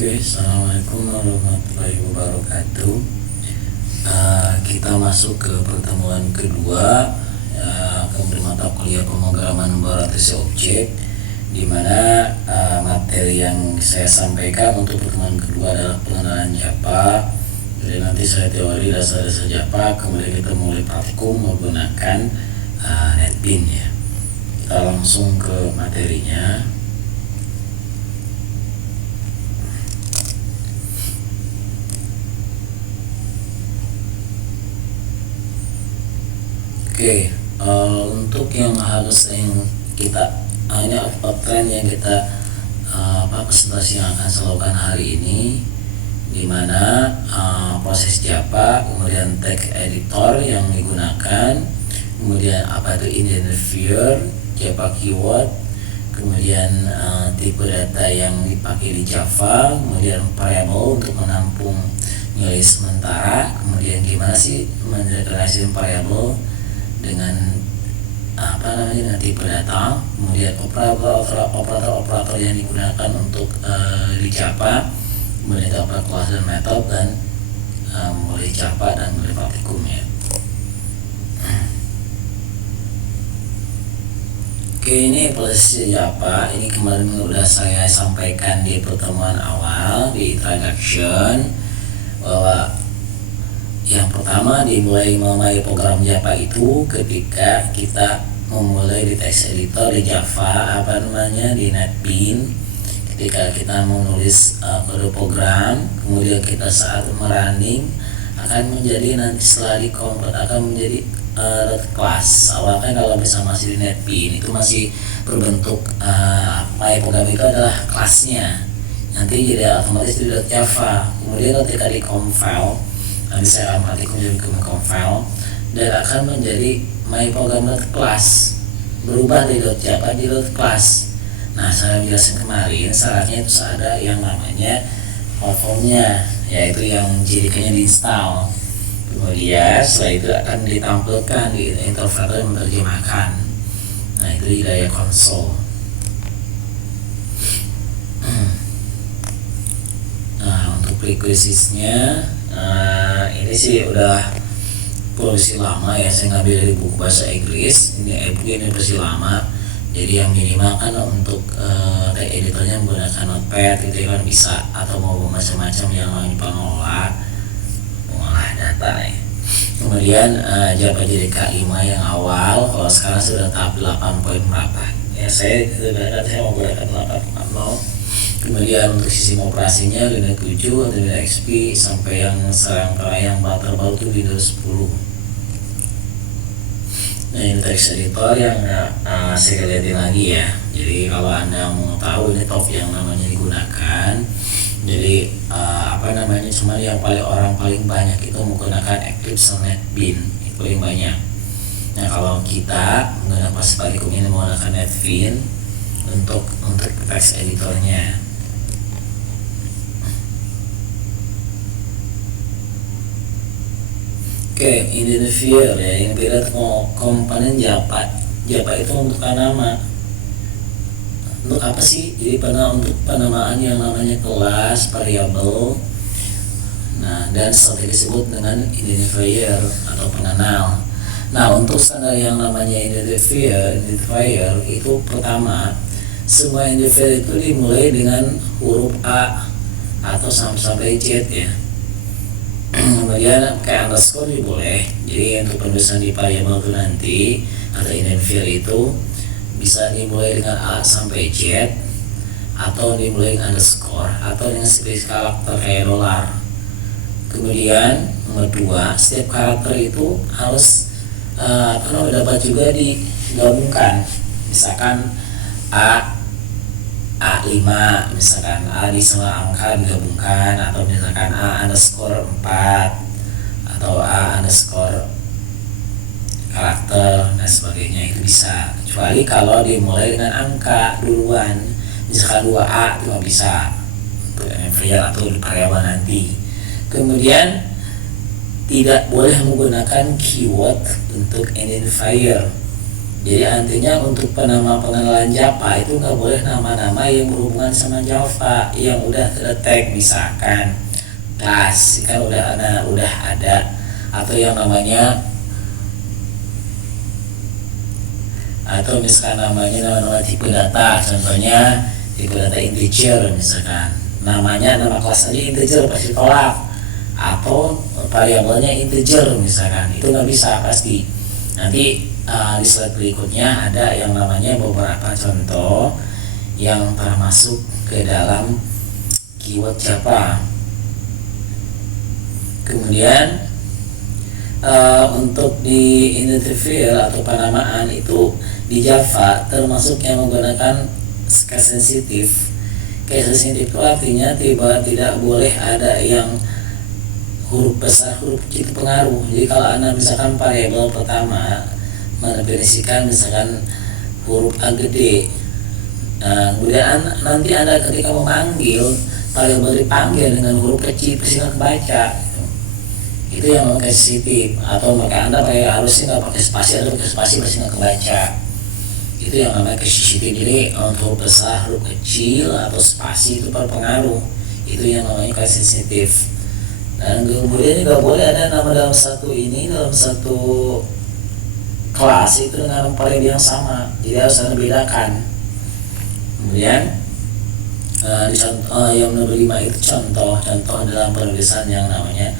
Oke, assalamualaikum warahmatullahi wabarakatuh. Kita masuk ke pertemuan kedua, kemudian mata kuliah pemrograman berorientasi objek, di mana materi yang saya sampaikan untuk pertemuan kedua adalah pengenalan Java. Jadi nanti saya teori dasar-dasar Java, kemudian kita mulai praktikum menggunakan NetBeans ya. Kita langsung ke materinya. Oke, untuk yang kita hanya outline yang kita presentasi yang akan saya lakukan hari ini, di mana proses Java, kemudian text editor yang digunakan, kemudian apa itu identifier, Java keyword, kemudian tipe data yang dipakai di Java, kemudian variable untuk menampung nilai sementara, kemudian gimana sih mendeklarasikan variable dengan dengan tipe data, kemudian operator yang digunakan untuk di Java, kemudian operator kelas dan metode, dan mulai Java dan mulai praktikum ya. Oke, ini proses Java. Ini kemarin sudah saya sampaikan di pertemuan awal di introduction, bahwa yang pertama dimulai memulai program Java itu ketika kita memulai di text editor di Java, di NetBeans. Ketika kita menulis kode program, kemudian kita saat merunning akan menjadi, nanti setelah di convert akan menjadi class. Awalnya kalau bisa masih di NetBeans itu masih berbentuk program itu adalah kelasnya, nanti jadi otomatis di Java. Kemudian ketika di compile, nanti saya akan praktikum jadi compile dan akan menjadi myProgram.class, berubah dari .java di .class. Nah, saya jelaskan kemarin syaratnya itu ada yang namanya platformnya, yaitu yang JDK-nya diinstal. Kemudian setelah itu akan ditampilkan di interpreter yang menerjemahkan. Nah, itu di daya konsol. Nah, untuk prerequisitesnya, ini sih udah versi lama ya, saya ngambil dari buku bahasa Inggris. Ini versi lama, jadi yang minimal kan untuk text editornya menggunakan Notepad itu kan bisa, atau mau macam-macam yang pengolah data ya. Kemudian Java JDK 5 yang awal, kalau sekarang sudah tahap 8 poin berapa ya, saya mau gunakan 8.0. Kemudian untuk sistem operasinya Linux 7 atau Linux XP, sampai yang yang terbaru itu Windows 10. Nah, ini text editor yang saya lihatin lagi ya. Jadi kalau Anda mau tahu, ini top yang namanya digunakan. Jadi cuma yang orang paling banyak itu menggunakan Eclipse sama NetBeans, itu paling banyak. Nah, kalau kita menggunakan praktikum ini menggunakan NetBeans untuk text editornya. Oke, identifier ya, ini beda komponen Java. Java itu untuk nama. Untuk apa sih? Jadi untuk penamaan yang namanya kelas, variabel. Nah, dan seperti disebut dengan identifier atau pengenal. Nah, untuk standar yang namanya identifier itu pertama, semua identifier itu dimulai dengan huruf A atau sampai Z ya. Kemudian kayak underscore juga boleh. Jadi untuk penulisan di variabel itu nanti atau identifier itu bisa dimulai dengan A sampai Z, atau dimulai dengan underscore, atau dengan spesies karakter kayak $. Kemudian nomor 2, setiap karakter itu harus dapat juga digabungkan. Misalkan A5, misalkan A di semua angka digabungkan, atau misalkan A underscore 4 atau A underscore karakter dan sebagainya, itu bisa, kecuali kalau dimulai dengan angka duluan, misalkan 2A itu bisa untuk identifier atau variabel nanti. Kemudian tidak boleh menggunakan keyword untuk identifier. Jadi artinya untuk penama pengenalan Java itu nggak boleh nama-nama yang berhubungan sama Java yang udah terdetek, misalkan kelas kan udah ada, atau yang namanya, atau misalkan nama tipe data, contohnya tipe data integer, misalkan namanya nama kelas aja integer pasti tolak, atau variabelnya integer misalkan, itu nggak bisa pasti. Nanti di slide berikutnya ada yang namanya beberapa contoh yang termasuk ke dalam keyword Java. Kemudian untuk di identifier atau penamaan itu di Java termasuk yang menggunakan case sensitif. Case sensitif itu artinya tidak boleh ada yang huruf besar, huruf kecil itu pengaruh. Jadi kalau Anda misalkan variabel pertama mendefinisikan misalkan huruf A gede, nah kemudian nanti Anda ketika memanggil variabel dipanggil dengan huruf kecil pasti nggak kebaca. Itu yang pakai sensitif, atau maka Anda harusnya nggak pakai spasi, atau pakai spasi pasti nggak kebaca. Itu yang namanya sensitif. Jadi untuk huruf besar, huruf kecil atau spasi itu berpengaruh. Itu yang namanya sensitif. Dan kemudian juga boleh ada nama dalam satu kelas itu dengan variabel yang sama, jadi harus Anda bedakan. Kemudian di contoh yang nomor 5 itu contoh dalam penulisan yang namanya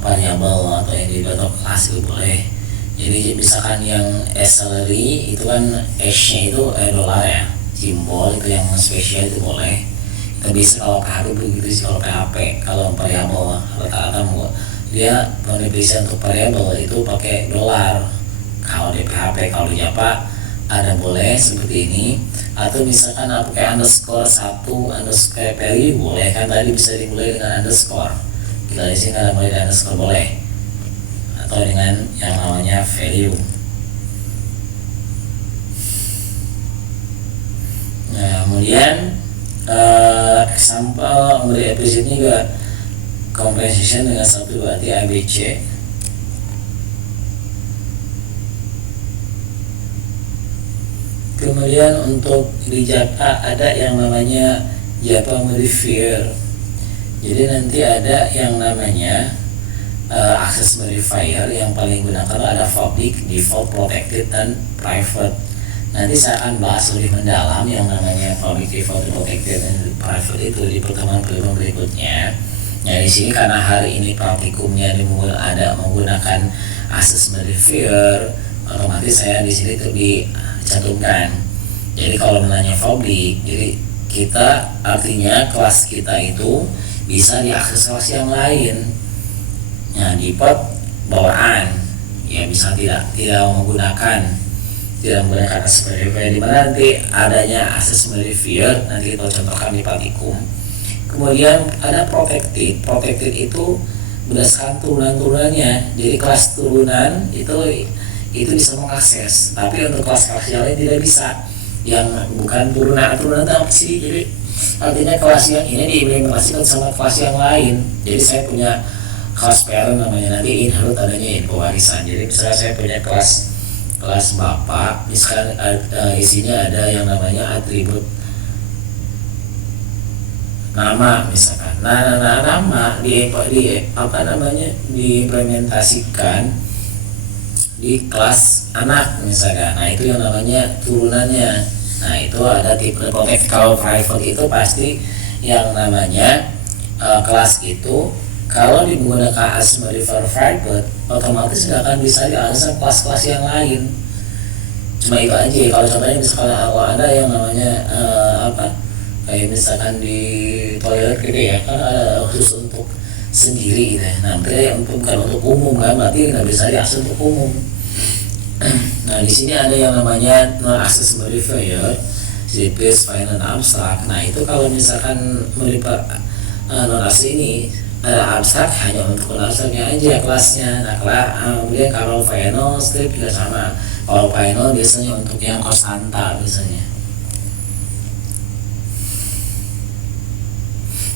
variabel atau yang dibuat kelas itu boleh. Jadi misalkan yang salary itu kan S-nya itu dolar ya, simbol itu yang spesial itu boleh. Kita bisa kalau PHP begitu sih, kalau PHP, kalau variabel rata-rata dia penulisan untuk variabel itu pakai dolar. Kalau di PHP, kalau di Java ada boleh seperti ini, atau misalkan pakai underscore 1 underscore value boleh, kan tadi bisa dimulai dengan underscore. Kita di sini ada mulai dengan underscore boleh, atau dengan yang namanya value. Nah kemudian sampel memberi episode ini juga comprehension dengan satu berarti ABC. Kemudian untuk di Java ada yang namanya Java modifier. Jadi nanti ada yang namanya access modifier yang paling gunakan ada public, default, protected, dan private. Nanti saya akan bahas lebih mendalam yang namanya public, default, protected, dan private itu di pertemuan berikutnya. Nah di sini karena hari ini praktikumnya ada menggunakan access modifier, otomatis saya di sini tuh dicantumkan. Jadi kalau menanya public, jadi kita artinya kelas kita itu bisa diakses kelas yang lain. Nah default bawaan ya bisa tidak menggunakan access modifier, di mana nanti adanya access modifier nanti kita contohkan di praktikum. Kemudian ada protected itu berdasarkan turunan-turunannya. Jadi kelas turunan itu bisa mengakses, tapi untuk kelas-kelas yang lain tidak bisa. Yang bukan turunan itu apa sih? Jadi artinya kelas yang ini diimplementasikan sama kelas yang lain. Jadi saya punya kelas parent namanya, nanti inherit adanya info warisan. Jadi misalnya saya punya kelas bapak, misalkan isinya ada yang namanya atribut nama misalkan. Nah nama diimplementasikan di kelas anak misalkan. Nah itu yang namanya turunannya. Nah itu ada tipe protect. Kalau private itu pasti yang namanya kelas itu kalau digunakan as modifier private, otomatis nggak akan bisa diakses kelas-kelas yang lain. Cuma itu aja. Kalau contohnya misalkan ada yang namanya kayak misalkan di toilet gitu ya, kan ada khusus untuk sendiri gitu. Nah yang bukan untuk umum kan, berarti nggak bisa diakses untuk umum. Nah di sini ada yang namanya non access modifier, CPS, final, abstract. Nah itu kalau misalkan modifier non access ini abstrak hanya untuk abstraknya aja kelasnya. Nah kemudian kalau final, strip juga sama. Kalau final biasanya untuk yang konstanta biasanya.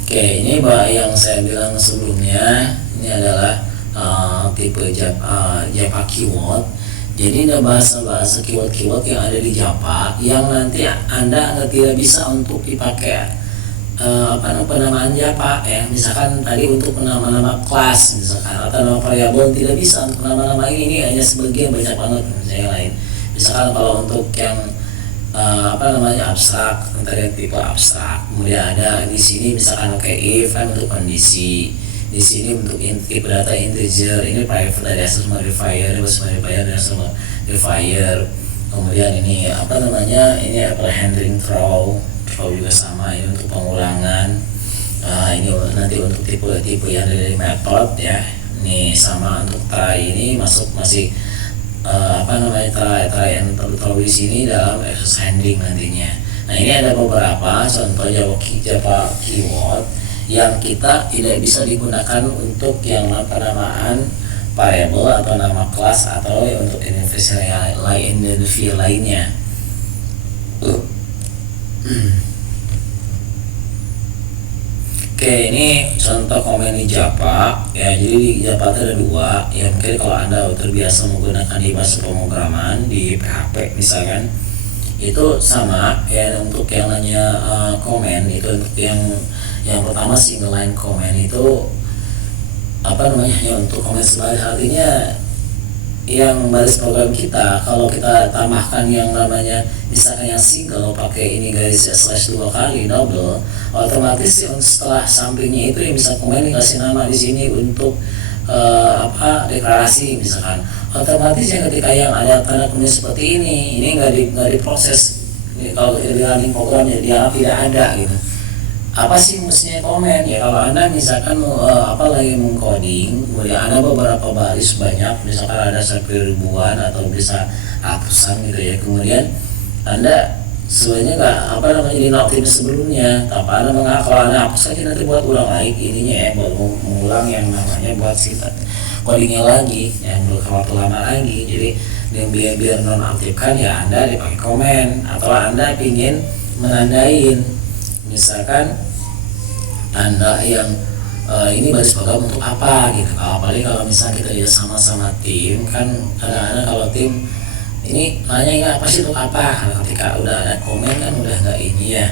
Oke, ini yang saya bilang sebelumnya, ini adalah tipe Java keyword. Jadi ada bahasa-bahasa keyword-keyword yang ada di Java yang nanti Anda tidak bisa untuk dipakai penamaan Java ya. Misalkan tadi untuk nama-nama kelas misalkan atau nama variabel tidak bisa untuk nama-nama ini hanya sebagian, banyak banget misalnya yang lain. Misalkan kalau untuk yang abstrak, tadi tipe abstrak. Kemudian ada di sini misalkan if kan untuk kondisi. Di sini untuk tipe data integer, ini private dari asal modifier, modifier dan asal modifier. Kemudian ini ini handling throw juga sama, ini untuk pengulangan. Ini nanti untuk tipe-tipe yang dari method ya. Ini sama untuk try, ini masih try and throw di sini dalam access handling nantinya. Nah, ini ada beberapa contoh Java keyword yang kita tidak bisa digunakan untuk yang penamaan variable atau nama kelas atau untuk identifier lainnya. Oke, ini contoh komen di Java ya. Jadi di Java ada dua ya. Mungkin kalau Anda terbiasa menggunakan di bahasa pemrograman di PHP misalkan, itu sama ya. Untuk yang namanya komen itu untuk yang pertama single line comment itu ya, untuk komen sebagai artinya yang baris program kita, kalau kita tambahkan yang namanya misalkan yang single pakai ini garis slash 2 kali double, otomatis yang setelah sampingnya itu yang bisa komen dikasih nama di sini untuk deklarasi misalkan, otomatis yang ketika yang ada tanda kutip seperti ini nggak diproses. Kalau kita running programnya dia tidak ada gitu. Apa sih mestinya komen ya? Kalau Anda misalkan lagi mengcoding, kemudian ada beberapa baris banyak, misalkan ada sampai ribuan atau bisa ratusan gitu ya, kemudian Anda sebenarnya nggak di notif sebelumnya, tanpa Anda kalau Anda hapus saja nanti buat ulang lagi ininya ya, buat mengulang yang namanya buat codingnya lagi, yang waktu lama lagi. Jadi biar nonaktifkan ya Anda dipakai komen, atau Anda ingin menandain misalkan Anda yang ini baris program untuk apa gitu. Apalagi kalau misalnya kita sama-sama tim kan, kadang-kadang kalau tim ini nanya apa sih untuk apa, karena ketika udah ada komen kan udah nggak ini ya.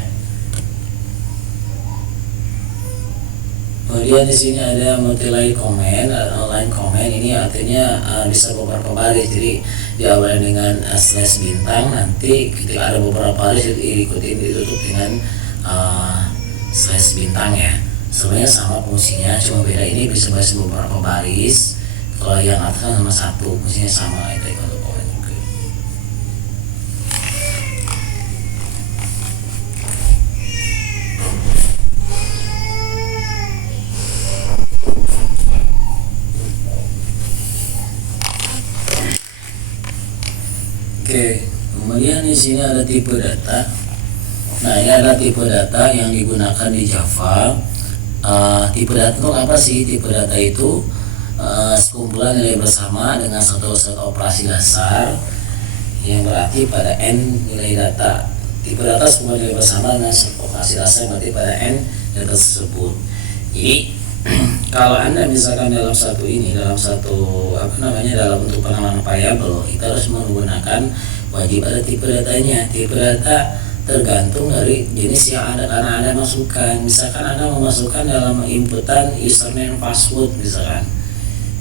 Kemudian di sini ada multi-line comment, line comment ini artinya bisa beberapa baris. Jadi diawali dengan slash bintang, nanti ketika ada beberapa baris diikutin ditutup dengan slash bintang ya. Sebenarnya sama fungsinya, cuma beda ini bisa baris beberapa baris. Kalau yang atas kan sama satu, fungsinya sama itu untuk komen juga. Oke, kemudian di sini ada tipe data. Nah, ini adalah tipe data yang digunakan di Java. Tipe data itu apa sih? Tipe data itu sekumpulan nilai bersama dengan satu set operasi dasar yang berarti pada n nilai data. Tipe data sekumpulan nilai bersama dengan satu operasi dasar yang berarti pada n data tersebut. Jadi kalau Anda misalkan dalam untuk penamaan variabel, kita harus menggunakan wajib ada tipe datanya. Tipe data tergantung dari jenis yang ada karena Anda masukkan. Misalkan Anda memasukkan dalam inputan username password misalkan.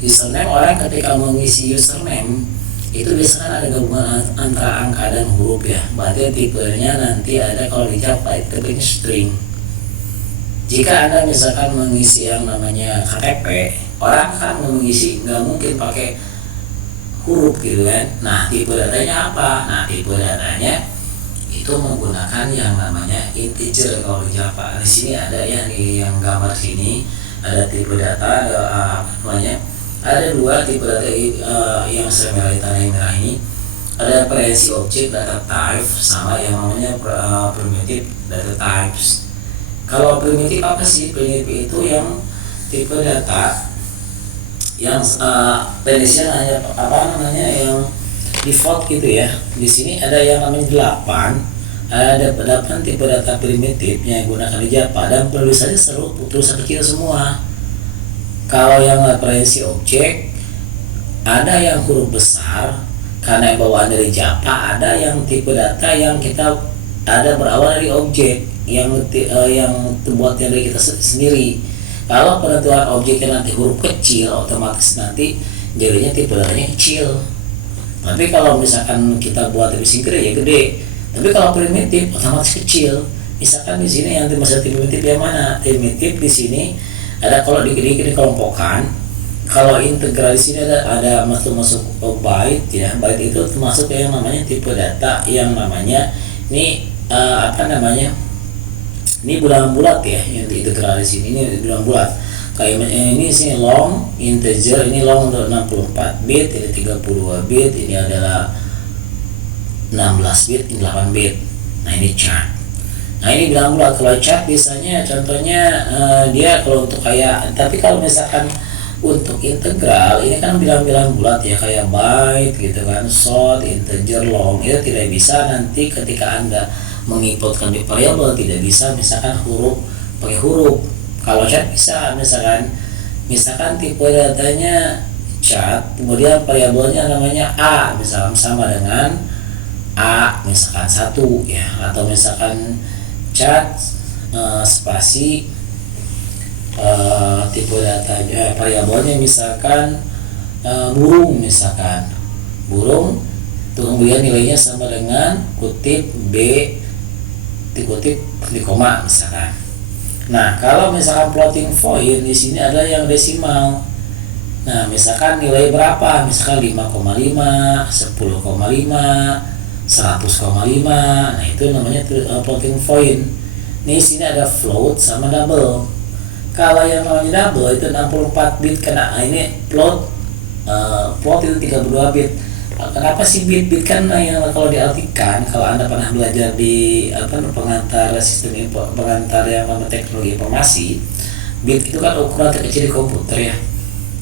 Username, orang ketika mengisi username itu biasanya ada gabungan antara angka dan huruf ya. Berarti tipenya nanti ada, kalau di Java itu tipenya string. Jika Anda misalkan mengisi yang namanya KTP, orang kan mengisi nggak mungkin pakai huruf gitu kan. Nah, tipe datanya apa? Nah, tipe datanya itu menggunakan yang namanya integer kalau di Java. Di sini ada yang gambar sini ada tipe data, ada dua tipe data yang saya merah ini. Ada referensi objek data type sama yang namanya primitive data types. Kalau primitive apa sih? Primitive itu yang tipe data yang jenisnya hanya yang default gitu ya. Di sini ada yang namanya 8. Ada 8 tipe data primitif yang digunakan di Java, dan tulisannya tulisan kecil semua. Kalau yang referensi objek ada yang huruf besar, karena bawaan dari Java, ada yang tipe data yang kita ada berawal dari objek yang terbuat dari kita sendiri. Kalau penentuan objeknya nanti huruf kecil, otomatis nanti jadinya tipe datanya kecil. Tapi kalau misalkan kita buat lebih gede ya gede. Tapi kalau primitif otomatis kecil. Misalkan di sini yang termasuk primitif yang mana? Primitif di sini ada kalau dikelompokkan. Kalau integral di sini ada masuk byte ya. Byte itu termasuk yang namanya tipe data yang namanya ini ini bulat ya, yang integral di sini ini bulat. Kayak ini sih long integer, ini long untuk 64 bit, ini 32 bit, ini adalah 16 bit, ini 8 bit. Nah ini chart. Nah ini bilang bulat. Kalau chart biasanya contohnya dia kalau untuk kayak, tapi kalau misalkan untuk integral ini kan bilang bulat ya, kayak byte gitu kan, short, integer, long, itu tidak bisa nanti ketika Anda menginputkan di variabel, tidak bisa misalkan huruf pakai huruf. Kalau chart bisa, misalkan tipe datanya chart, kemudian variabelnya namanya A, misalkan sama dengan A misalkan 1 ya, atau misalkan chart spasi tipe datanya variabelnya misalkan burung, misalkan burung, kemudian nilainya sama dengan kutip B dikutip di koma misalkan. Nah kalau misalkan floating point di sini ada yang desimal. Nah misalkan nilai berapa, misalkan 5,5, 10,5, 100,5. Nah itu namanya floating point. Ini sini ada float sama double. Kalau yang namanya double itu 64 bit, kena ini float itu 32 bit. Kenapa sih bit kan yang kalau diartikan, kalau Anda pernah belajar di pengantar sistem pengantar yang namanya teknologi informasi, bit itu kan ukuran terkecil di komputer ya.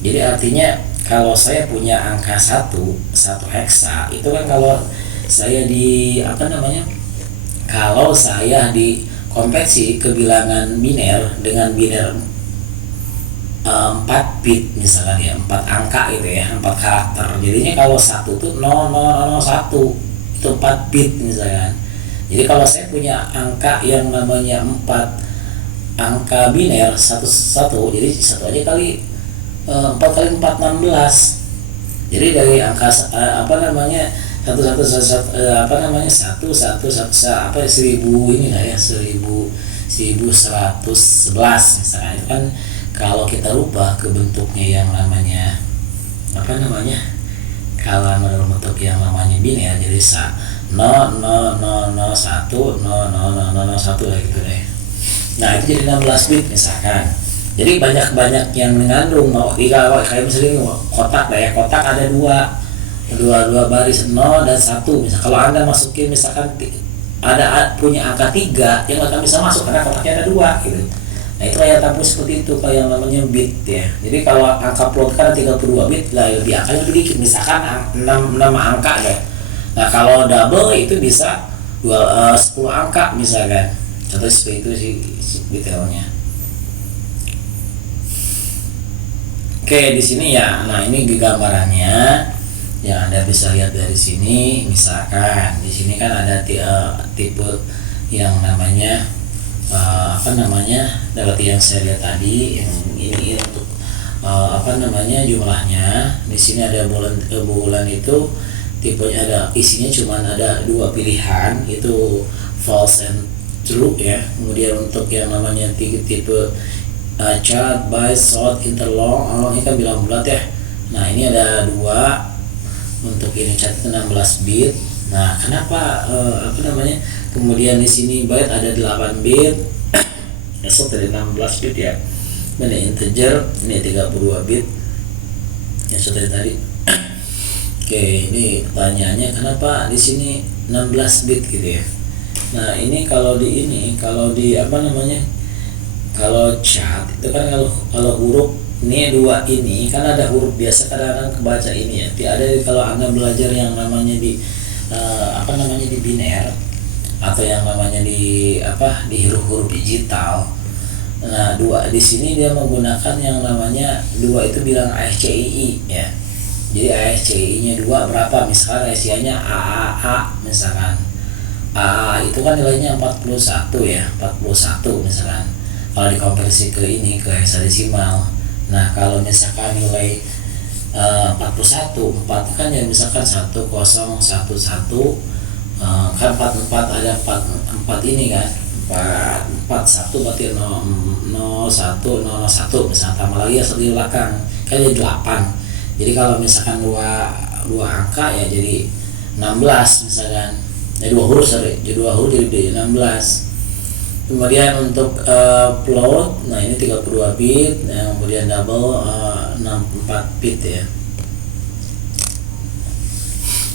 Jadi artinya kalau saya punya angka 1 heksa, itu kan kalau saya kalau saya dikonversi ke bilangan biner dengan biner 4 bit misalkan ya, 4 angka gitu ya, 4 karakter. Jadinya kalau 1 tuh 0001 itu 4 bit misalkan. Jadi kalau saya punya angka yang namanya 4 angka biner 11, jadi 1 aja kali 4 kali 4 16. Jadi dari angka 1000 ini lah ya, 1111 misalkan. Itu kan kalau kita rubah ke bentuknya yang namanya kalau dalam bentuk yang namanya biner, jadi 0001 lah gitu deh. Nah itu jadi 16 bit misalkan. Jadi banyak yang mengandung kayak misalnya kotak lah ya, kotak ada dua baris 0 dan 1. Misal kalau Anda masukin misalkan ada punya angka 3 yang akan bisa masuk karena kotaknya ada 2 gitu. Nah itu kayak tampil seperti itu, kayak yang namanya bit ya. Jadi kalau angka float kan 32 bit lah, lebih angkanya lebih dikit, misalkan 6 angka ya. Nah kalau double itu bisa 10 angka misalkan. Contoh seperti itu sih detailnya. Oke di sini ya. Nah ini gambarannya yang Anda bisa lihat dari sini. Misalkan di sini kan ada tipe yang namanya seperti yang saya lihat tadi, yang ini untuk jumlahnya. Di sini ada bulan itu tipenya ada isinya cuma ada 2 pilihan, itu false and true ya. Kemudian untuk yang namanya tipe chart, byte, short, interlong, ini kan bilang bulat ya. Nah ini ada 2 untuk ini chart 16 bit. Nah kenapa kemudian di sini byte ada 8 bit, short dari 16 bit ya. Dan integer ini 32 bit yang seperti tadi. Oke, ini pertanyaannya kenapa di sini 16 bit gitu ya. Nah, ini kalau kalau chart itu kan kalau huruf ini 2 ini kan ada huruf biasa, kadang-kadang kebaca ini ya. Ada kalau Anda belajar yang namanya di di biner atau yang namanya di huruf digital. Nah, 2 di sini dia menggunakan yang namanya 2 itu bilang ASCII ya. Jadi ASCII-nya 2 berapa? Misalkan ASCII-nya AAA misalkan. AAA itu kan nilainya 41 ya, 41 misalkan. Kalau dikonversi ke ini ke heksadesimal. Nah, kalau misalkan nilai 41, 4 kan ya misalkan 1011 kan 44 ada 4 ini kan. 41 berarti 0101 misalnya, tambah lagi ya di belakang kan jadi 8. Jadi kalau misalkan dua angka ya jadi 16 misalkan. Dua huruf jadi 16. Kemudian untuk float, nah ini 32 bit, kemudian double 64 bit ya.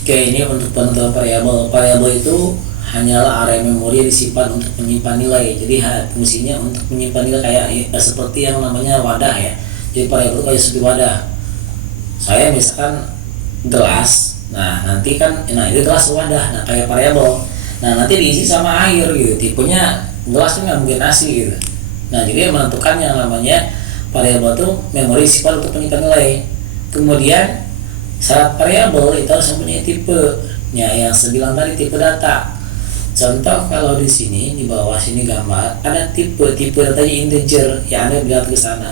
Oke, ini untuk penentuan variabel. Variabel itu hanyalah area memori yang disimpan untuk menyimpan nilai. Jadi fungsinya untuk menyimpan nilai kayak seperti yang namanya wadah ya. Jadi variabel itu kayak seperti wadah. Saya misalkan gelas, nah nanti kan, nah ini gelas wadah, nah kayak variabel. Nah nanti diisi sama air gitu, tipenya gelas itu nggak mungkin nasi gitu. Nah jadi menentukan yang namanya variabel itu memori disimpan untuk menyimpan nilai. Kemudian syarat variabel itu harus mempunyai tipenya yang saya bilang tadi, tipe data. Contoh kalau di sini di bawah sini gambar ada tipe datanya integer, ya Anda lihat ke sana.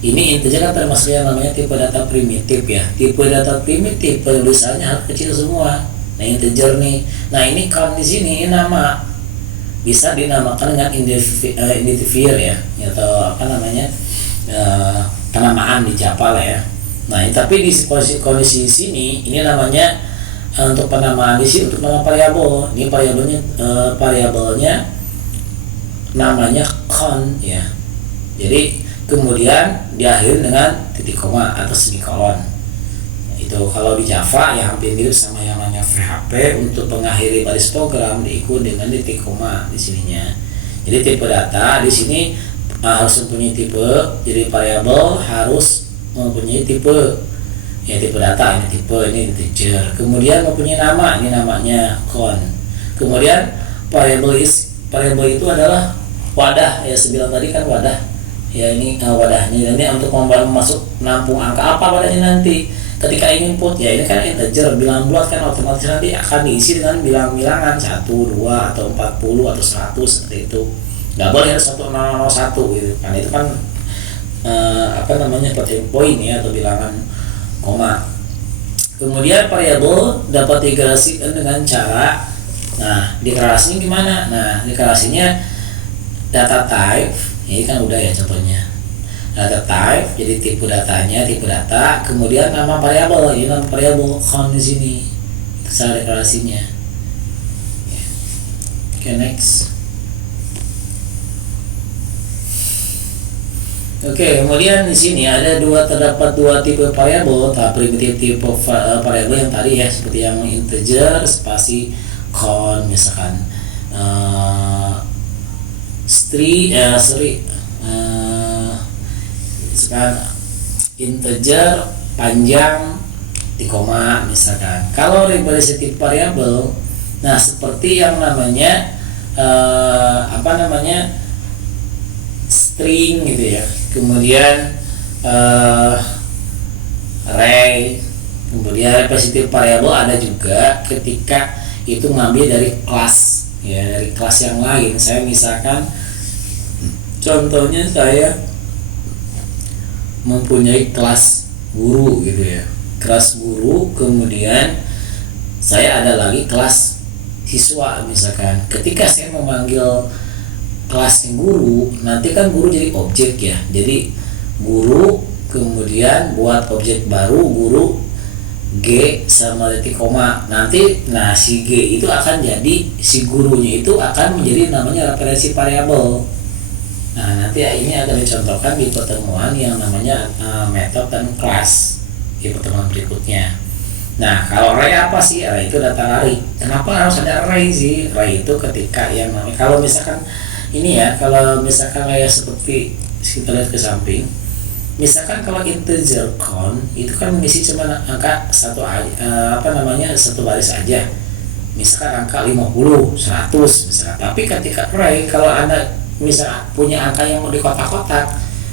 Ini integer kan termasuk yang namanya tipe data primitif ya. Tipe data primitif penulisannya harus kecil semua. Nah integer nih. Nah ini count di sini ini nama. Bisa dinamakan dengan identifier ya, atau apa namanya penamaan di Java lah ya. Nah tapi di kondisi sini ini namanya untuk penamaan di sini untuk nama variabel. Ini variabelnya namanya count ya. Jadi kemudian diakhiri dengan titik koma atau semikolon. Itu kalau di Java ya hampir mirip sama yang namanya PHP, untuk mengakhiri baris program diikut dengan titik koma di sininya. Jadi tipe data di sini harus mempunyai tipe. Jadi variabel harus mempunyai tipe. Ya tipe data ini tipe, ini integer. Kemudian mempunyai nama, ini namanya count. Kemudian variabel itu adalah wadah ya, saya bilang tadi kan wadah. Ya ini wadahnya, ini untuk masuk nampung angka apa wadahnya nanti. Ketika ingin input ya ini kan integer, bilangan bulat kan otomatis nanti akan diisi dengan bilangan 1, 2 atau 40 atau 100 seperti itu. Nggak boleh ada 1001 gitu kan, itu kan apa namanya floating point ya, atau bilangan koma. Kemudian variabel dapat dideklarasikan dengan cara, nah deklarasinya gimana? Nah deklarasinya data type, ini kan udah ya contohnya. Data type, jadi tipe datanya, tipe data, kemudian nama variabel, ini nama variabel count di sini. Itu cara deklarasinya. Oke, next. Oke, kemudian di sini terdapat dua tipe variabel, primitif tipe variabel yang tadi ya, seperti yang integer, spasi, count, misalkan misalkan integer panjang di koma misalkan. Kalau representative variable, nah seperti yang namanya string gitu ya. Kemudian array, kemudian representative variable ada juga ketika itu ngambil dari kelas ya, dari kelas yang lain. Saya misalkan contohnya saya mempunyai kelas guru gitu ya, kelas guru, kemudian saya ada lagi kelas siswa misalkan. Ketika saya memanggil kelas yang guru, nanti kan guru jadi objek ya, jadi guru, kemudian buat objek baru guru G sama titik koma. Nanti nah si G itu akan jadi, si gurunya itu akan menjadi namanya referensi variabel. Nah nanti ini akan dicontohkan di pertemuan yang namanya method dan kelas di pertemuan berikutnya. Nah kalau array apa sih? Array itu data array. Kenapa harus ada array sih? Array itu ketika yang namanya, kalau misalkan ini ya, kalau misalkan kayak seperti kita lihat ke samping, misalkan kalau integer count itu kan mengisi cuma angka satu satu baris aja, misalkan angka 50, 100 misalkan. Tapi ketika array, kalau Anda misalnya punya angka yang mau di kotak-kotak,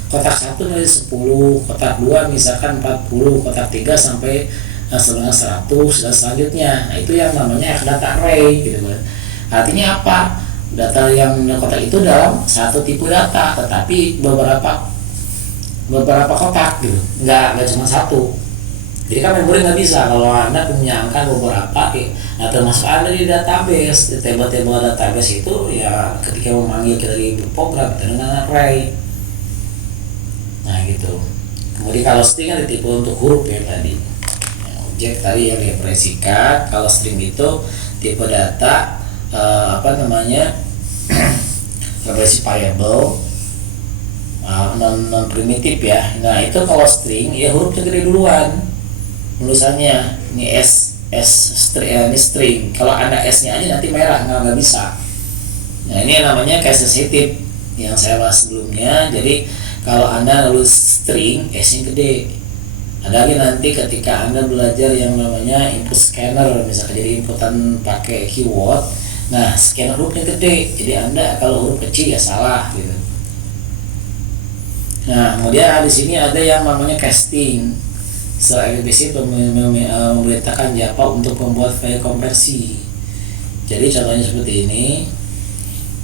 kotak 1 dari 10, kotak 2 misalkan 40, kotak 3 sampai sebenarnya 100 dan selanjutnya. Nah, itu yang namanya data array gitu kan. Artinya apa? Data yang kotak itu dalam satu tipe data, tetapi beberapa kotak gitu, nggak cuma satu. Jadi kan memori nggak bisa kalau Anda punya angka beberapa, nah termasuk Anda di database, di table-table database itu ya ketika memanggil dari program dengan array. Nah gitu. Kemudian kalau string kan tipe untuk huruf ya tadi. Ya, objek tadi yang diekspresikan. Kalau string itu tipe data referensi variable non primitif ya. Nah itu kalau string ya hurufnya gede duluan. Tulisannya ini string, ini string. Kalau Anda S-nya aja nanti merah, nggak bisa. Nah ini namanya case sensitive yang saya bahas sebelumnya. Jadi kalau Anda nulis string, S-nya gede. Ada lagi nanti ketika Anda belajar yang namanya input scanner, misalnya jadi inputan pakai keyword. Nah scanner hurufnya gede, jadi Anda kalau huruf kecil ya salah gitu. Nah kemudian di sini ada yang namanya casting. LBC memerintahkan Java untuk membuat file konversi. Jadi contohnya seperti ini.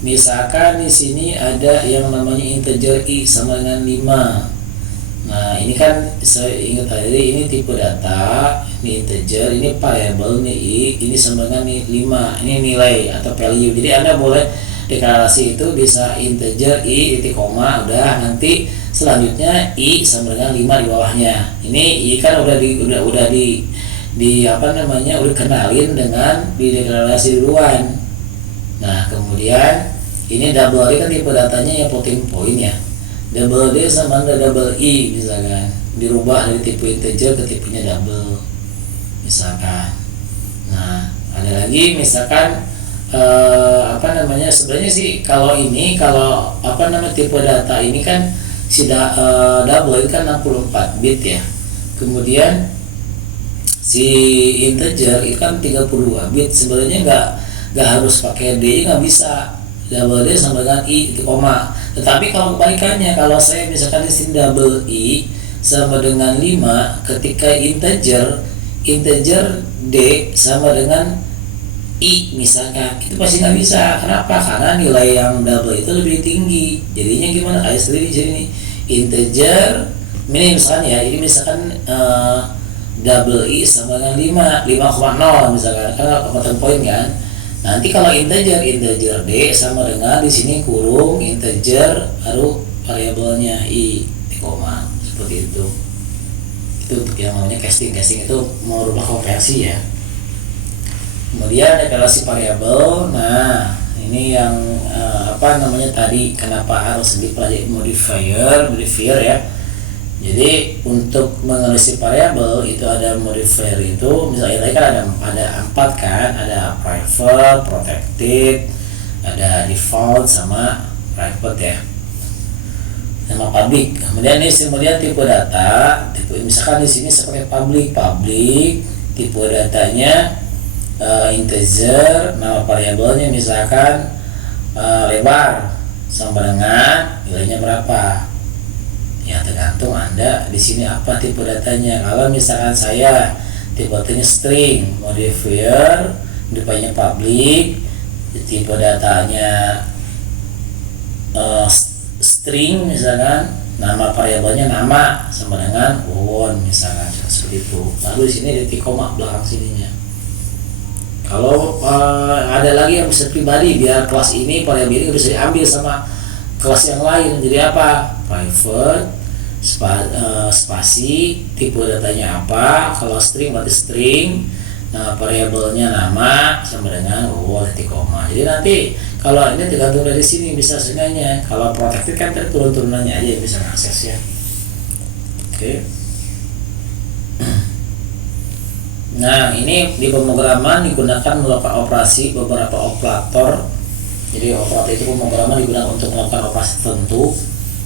Misalkan di sini ada yang namanya integer i sama dengan 5. Nah, ini kan saya ingat tadi ini tipe data, ini integer, ini variable, ini i, ini sama dengan 5. Ini nilai atau value. Jadi Anda boleh deklarasi itu bisa integer i titik koma, udah nanti selanjutnya i sama dengan 5 di bawahnya. Ini i kan udah kenalin dengan dideklarasi duluan. Nah kemudian ini double i kan tipe datanya yang floating point ya. Double d sama dengan double i misalkan, dirubah dari tipe integer ke tipenya double misalkan. Nah ada lagi misalkan sebenarnya sih kalau tipe data ini kan double itu kan 64 bit ya. Kemudian si integer itu kan 32 bit. Sebenarnya nggak harus pakai d, nggak bisa double d sama dengan i itu koma. Tetapi kalau kebalikannya, kalau saya misalkan di sini double i sama dengan 5, ketika integer d sama dengan i misalkan, itu pasti nggak bisa. Kenapa? Karena nilai yang double itu lebih tinggi. Jadinya gimana? Kayak sendiri jadi ini integer ini misalkan ya, ini misalkan double i sama dengan 5,0 misalkan, karena floating point kan. Nanti kalau integer d sama dengan di sini kurung integer baru variabelnya i koma, seperti itu. Itu untuk yang namanya casting itu merubah konversi ya. Kemudian deklarasi variabel. Nah ini yang tadi kenapa harus dipelajari modifier ya. Jadi untuk mengeluarkan variabel itu ada modifier itu, misalnya tadi kan ada 4 kan, ada private, protected, ada default sama private ya, sama public. Kemudian tipe data, misalkan di sini seperti public, tipe datanya integer, nama variabelnya misalkan lebar sama dengan nilainya berapa. Ya tergantung Anda di sini apa tipe datanya. Kalau misalkan saya tipe datanya string, modifier, tipenya public, tipe datanya string misalkan, nama variabelnya nama sama dengan won misalkan, seperti itu. Lalu di sini titik koma belakang sininya. Kalau ada lagi yang bisa pribadi, biar kelas ini variabel ini bisa diambil sama kelas yang lain. Jadi apa? Private, spasi, tipe datanya apa. Kalau string berarti string, nah variabelnya nama sama dengan titik koma. Jadi nanti kalau ini tergantung dari sini bisa sebenarnya. Kalau protected kan turun-turunannya aja bisa akses ya. Oke. Nah ini di pemrograman digunakan melakukan operasi beberapa operator. Jadi operator itu pemrograman digunakan untuk melakukan operasi tertentu.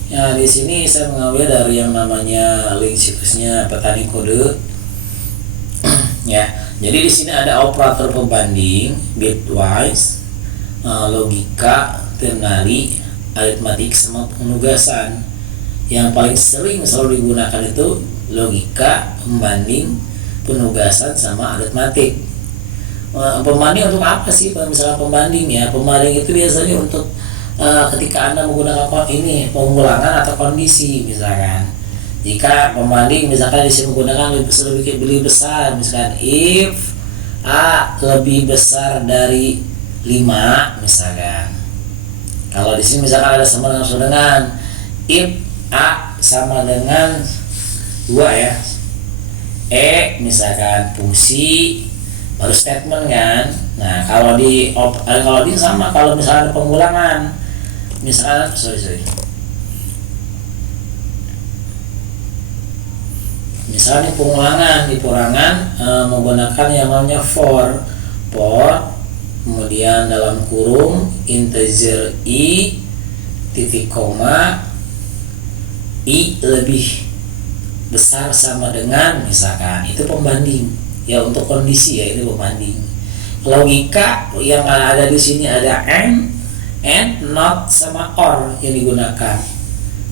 Ya di sini saya mengambil dari yang namanya link situsnya Petani Kode. Ya, jadi di sini ada operator pembanding, bitwise, logika, ternary, aritmatik, sama penugasan. Yang paling sering selalu digunakan itu logika, pembanding, penugasan, sama aritmatik. Pembanding untuk apa sih? Misalnya pembanding ya, pembanding itu biasanya untuk ketika Anda menggunakan pengulangan atau kondisi. Misalkan jika pembanding misalkan disini menggunakan lebih besar, misalkan if A lebih besar dari 5 misalkan. Kalau di sini misalkan ada sama dengan if A sama dengan 2 ya, misalkan fungsi baru statement kan. Nah kalau di sama, kalau misalnya ada pengulangan, misalnya misalnya di pengulangan menggunakan yang namanya for, kemudian dalam kurung integer i titik koma i lebih besar sama dengan, misalkan itu pembanding ya, untuk kondisi ya, itu pembanding. Logika yang ada di sini ada and, not sama or yang digunakan.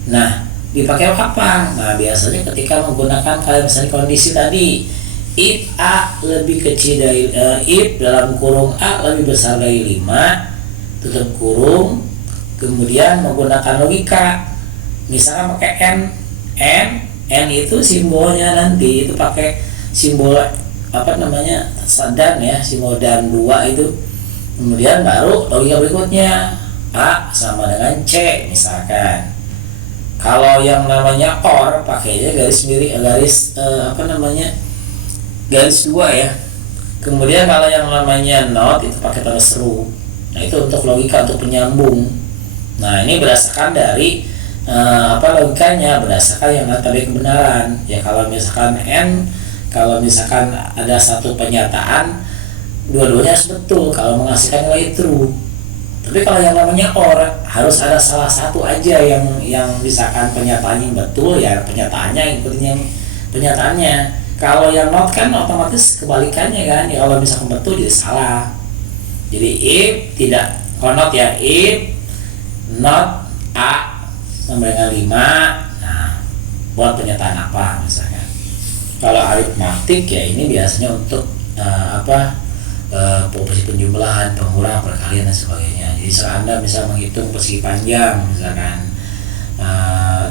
Nah dipakai apa? Nah biasanya ketika menggunakan kayak misalnya kondisi tadi, if A lebih kecil dari if dalam kurung A lebih besar dari 5 tutup kurung, kemudian menggunakan logika, misalnya pakai n itu simbolnya nanti itu pakai simbol dan ya, simbol dan 2 itu. Kemudian baru logika berikutnya A sama dengan C misalkan. Kalau yang namanya or pakainya garis 2 ya. Kemudian kalau yang namanya not itu pakai tanda seru. Nah itu untuk logika, untuk penyambung. Nah ini berdasarkan dari logikanya, berdasarkan yang tadi kebenaran ya. Kalau misalkan ada satu pernyataan, dua-duanya harus betul kalau menghasilkan nilai true. Tapi kalau yang namanya or harus ada salah satu aja yang misalkan pernyataannya betul ya, pernyataannya ikutin yang pernyataannya. Kalau yang not kan otomatis kebalikannya kan ya, kalau misalkan betul jadi salah. Jadi if tidak, kalau not ya, if not A sama dengan 5, nah buat pernyataan apa misalkan. Kalau aritmatik ya ini biasanya untuk proporsi penjumlahan, pengurangan, perkalian dan sebagainya. Jadi Anda bisa menghitung persegi panjang misalkan,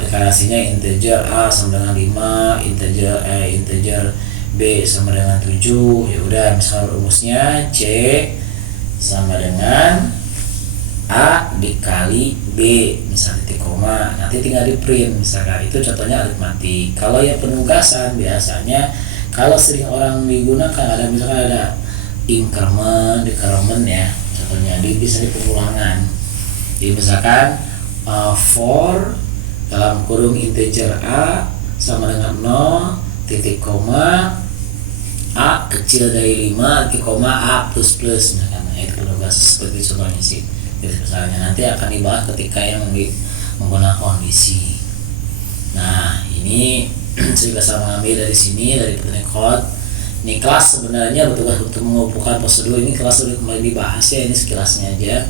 deklarasinya integer A sama dengan 5, integer B sama dengan 7. Ya udah, misalnya rumusnya C sama dengan A dikali B misalnya titik koma, nanti tinggal di print misalkan. Itu contohnya aritmatik. Kalau yang penugasan biasanya kalau sering orang digunakan ada misalkan ada increment, decrement ya, contohnya bisa di pengulangan. Jadi misalkan for dalam kurung integer A sama dengan 0 titik koma A kecil dari 5 titik koma A plus misalkan. Nah, itu penugasan seperti contohnya sih. Jadi misalnya nanti akan dibahas ketika yang menggunakan kondisi. Nah ini saya bisa mengambil dari sini, dari Python Code. Ini kelas sebenarnya bertugas untuk mengumpulkan prosedur. Ini kelas sudah kembali dibahas ya, ini sekilasnya aja.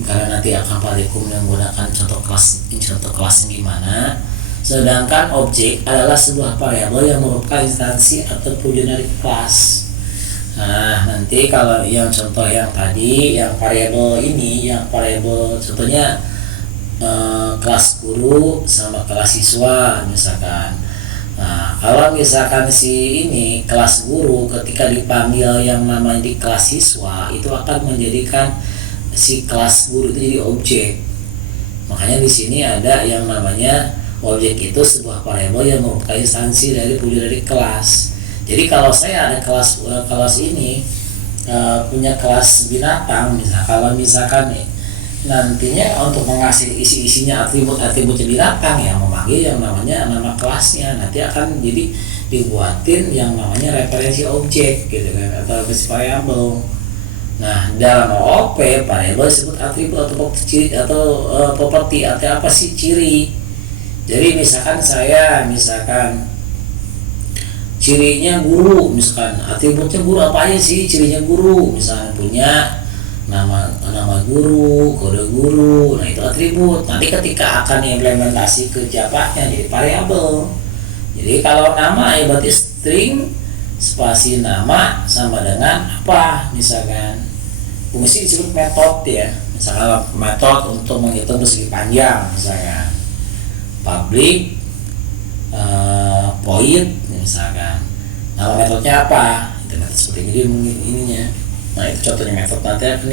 Karena nanti akan praktikum yang menggunakan contoh kelasnya gimana. Sedangkan objek adalah sebuah variabel yang merupakan instansi atau wujud dari kelas. Nah nanti kalau yang contoh yang tadi, yang variabel ini, yang variabel contohnya kelas guru sama kelas siswa misalkan. Nah kalau misalkan si ini kelas guru ketika dipanggil yang namanya di kelas siswa, itu akan menjadikan si kelas guru itu jadi objek. Makanya di sini ada yang namanya objek itu sebuah variabel yang merupakan instansi dari wujud dari kelas. Jadi kalau saya ada kelas ini punya kelas binatang, kalau misalkan nantinya untuk mengasih isi-isinya atribut-atributnya binatang yang memanggil yang namanya nama kelasnya, nanti akan jadi dibuatin yang namanya referensi objek gitu kan, atau referensi variabel. Nah dalam OOP variabel disebut atribut atau ciri atau properti atau apa sih ciri. Jadi misalkan cirinya guru, misalkan atributnya guru apa aja sih, cirinya guru misalnya punya nama guru, kode guru. Nah, itu atribut. Nanti ketika akan implementasi ke Java-nya jadi variabel. Jadi kalau nama ya berarti string spasi nama sama dengan apa, misalkan fungsi disebut metode ya, misalkan metode untuk menghitung persegi panjang, misalkan public void misalkan, nama metodenya apa, itu metode seperti ini ininya. Nah, itu contohnya metode. Nanti akan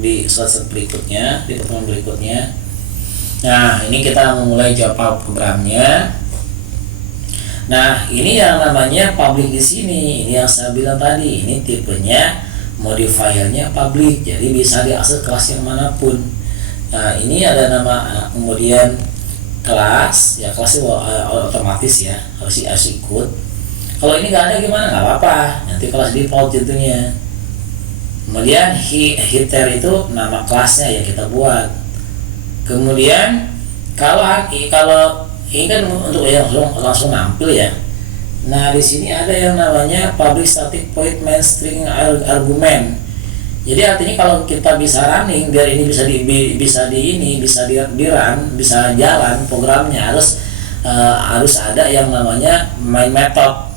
di slide berikutnya, di pertemuan berikutnya. Nah, ini kita memulai Java programnya. Nah, ini yang namanya public di sini. Ini yang saya bilang tadi. Ini tipenya modifiernya public. Jadi bisa diakses kelas yang manapun. Nah, ini ada nama, kemudian kelas. Ya, kelasnya otomatis ya, harus ikut. Kalau ini nggak ada gimana? Nggak apa-apa. Nanti kelas default tentunya. Kemudian header itu nama kelasnya yang kita buat. Kemudian kalau ini kan untuk yang langsung nampil ya. Nah, di sini ada yang namanya public static void main string argument. Jadi artinya kalau kita bisa running biar ini bisa di run, bisa jalan programnya harus ada yang namanya main method.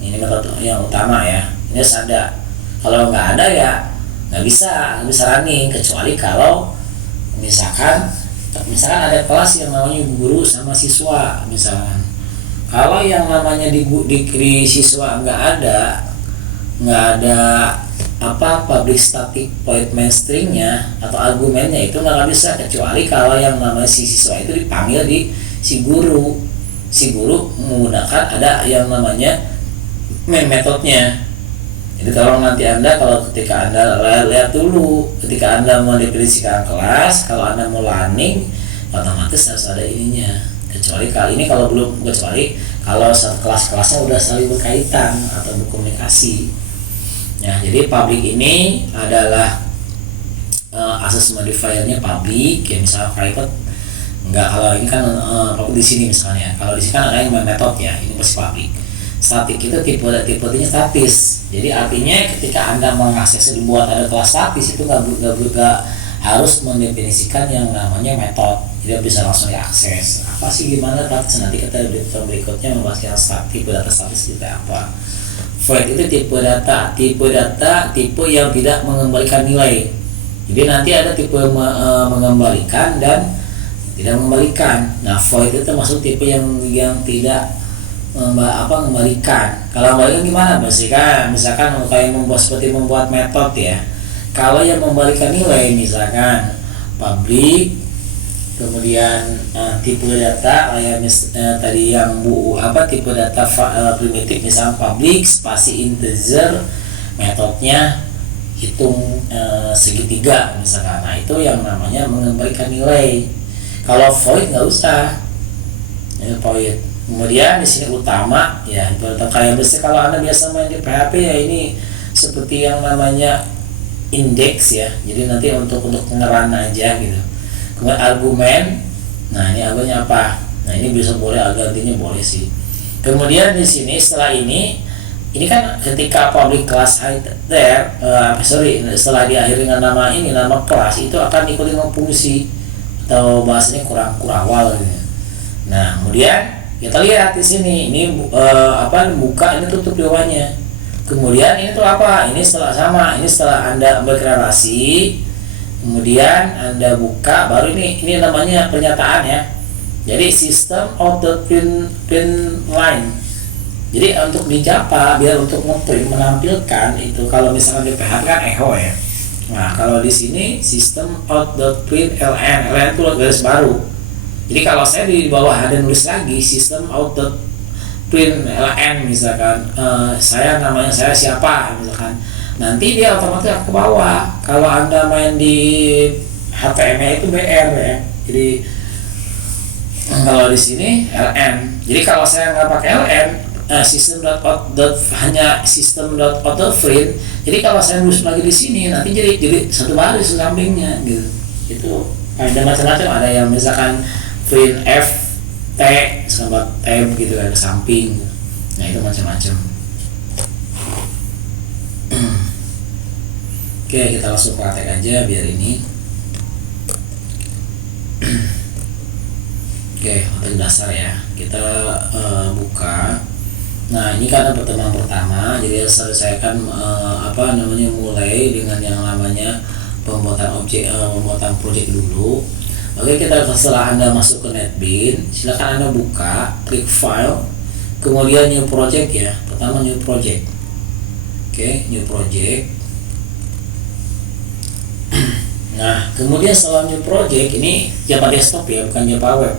Ini metode yang utama ya. Ini harus ada. Kalau nggak ada ya nggak bisa running, kecuali kalau misalkan ada kelas yang namanya guru sama siswa misalkan. Kalau yang namanya di siswa nggak ada public static void main stringnya atau argumennya, itu nggak bisa, kecuali kalau yang namanya si siswa itu dipanggil di si guru menggunakan ada yang namanya main metodenya. Jadi ketika anda lihat dulu, ketika anda mendefinisikan kelas, kalau anda mau running otomatis harus ada ininya. Kecuali kalau kelas-kelasnya udah saling berkaitan atau berkomunikasi. Ya, jadi public ini adalah akses modifiernya public ya, misalnya private enggak. Kalau ini kan public di sini misalnya. Kalau di sini kan ada yang method ya, ini pasti public. Static itu tipenya statis. Jadi artinya ketika anda mengakses dibuat ada kelas statis, itu nggak harus mendefinisikan yang namanya metode. Jadi bisa langsung diakses. Apa sih gimana? Nanti kita di berikutnya membahas yang tipe data statis seperti apa. Void itu tipe yang tidak mengembalikan nilai. Jadi nanti ada tipe mengembalikan dan tidak mengembalikan. Nah, void itu termasuk tipe yang tidak mengembalikan. Kalau mengembalikan gimana? Misalkan kayak membuat metode ya. Kalau yang membalikan nilai misalkan public, kemudian tipe data tadi yang tipe data primitif misalkan public spasi integer, metodenya hitung segitiga misalkan. Nah, itu yang namanya mengembalikan nilai. Kalau void nggak usah. Ini void. Kemudian di sini utama ya, kayak biasanya kalau anda biasa main di PHP ya, ini seperti yang namanya indeks ya. Jadi nanti untuk ngeran aja gitu. Kemudian argumen. Nah, ini argumennya apa? Nah, ini bisa boleh gantinya boleh sih. Kemudian di sini setelah ini kan ketika public class header setelah diakhiri dengan nama kelas, itu akan ikuti fungsi atau bahasanya kurawal gitu. Nah, kemudian kita lihat di sini ini buka, ini tutup jawabannya. Kemudian ini tuh apa? Ini setelah anda berkreasi, kemudian anda buka, baru ini namanya pernyataan ya. Jadi system of the print line. Jadi untuk di Java biar untuk menampilkan itu, kalau misalkan di PHP kan echo ya. Nah, kalau di sini system of the print ln itu garis baru. Jadi kalau saya di bawah ada nulis lagi system out the print ln misalkan, namanya saya siapa misalkan, nanti dia otomatis ke bawah. Kalau anda main di HTML itu BR ya. Jadi kalau di sini ln. Jadi kalau saya nggak pakai ln, hanya system.out.print. Jadi kalau saya nulis lagi di sini nanti jadi satu baris sampingnya gitu. Itu ada macam-macam, ada yang misalkan print F T sama M gitu kan ke samping. Nah, itu macam-macam. Oke, kita langsung praktek aja biar ini. Oke, untuk dasar ya, kita buka. Nah, ini karena pertemuan pertama, jadi saya akan mulai dengan yang namanya pembuatan pembuatan project dulu. Oke, setelah Anda masuk ke NetBeans, silakan Anda buka, klik file, kemudian new project ya. Pertama new project. Oke, new project. Nah, kemudian setelah new project ini Java desktop ya, bukan Java web.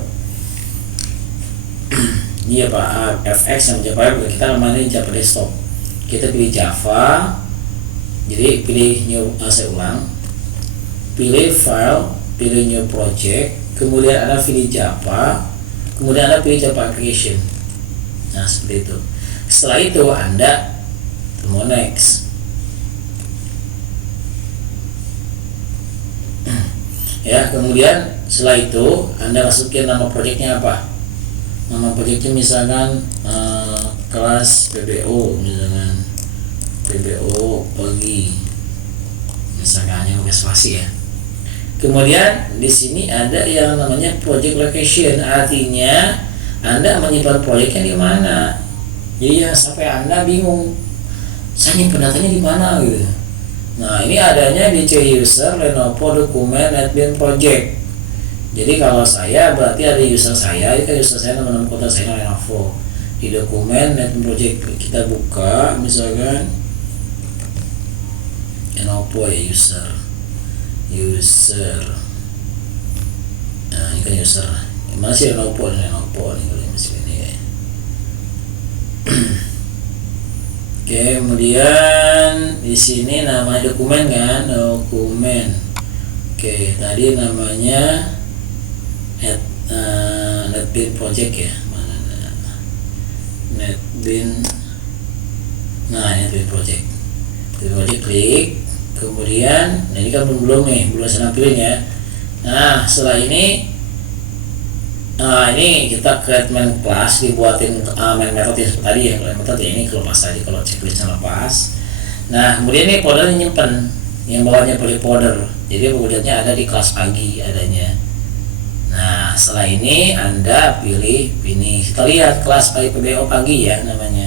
Ini Java FX sama Java web, kita namanya Java desktop. Kita pilih Java. Jadi pilih new, saya ulang. Pilih file, pilih new project, kemudian Anda pilih Java, kemudian Anda pilih Java application. Nah, seperti itu. Setelah itu Anda mau next. Ya, kemudian setelah itu Anda masukin nama projectnya apa. Nama projectnya misalkan kelas PBO, misalkan PBO pagi, misalkan hanya pakai spasi ya. Kemudian di sini ada yang namanya project location, artinya Anda menyimpan proyeknya di mana. Jadi ya sampai Anda bingung, saya nyimpan datanya di mana gitu. Nah, ini adanya di C user Lenovo dokumen NetBeans project. Jadi kalau saya berarti ada user saya, itu kan user saya nama kota saya Lenovo. Di dokumen NetBeans project kita buka misalkan Lenovo ya user. Nah, ini kan user. Masih Lenovo nih kalau masih ini ya. Oke, kemudian di sini nama dokumen kan, dokumen. Oke, tadi namanya NetBeans project ya, mana NetBeans. Nah, NetBeans project. Project klik, kemudian, nah ini kan belum saya nampilin ya. Nah, setelah ini. Nah, ini kita create main class, dibuatin main method yang tadi ya. Kalau method ya ini kelepas tadi, kalau checklistnya lepas. Nah, kemudian ini foldernya nyimpen, yang bawahnya project folder. Jadi foldernya ada di kelas pagi adanya. Nah, setelah ini Anda pilih ini. Kita lihat kelas pagi PBO pagi ya namanya.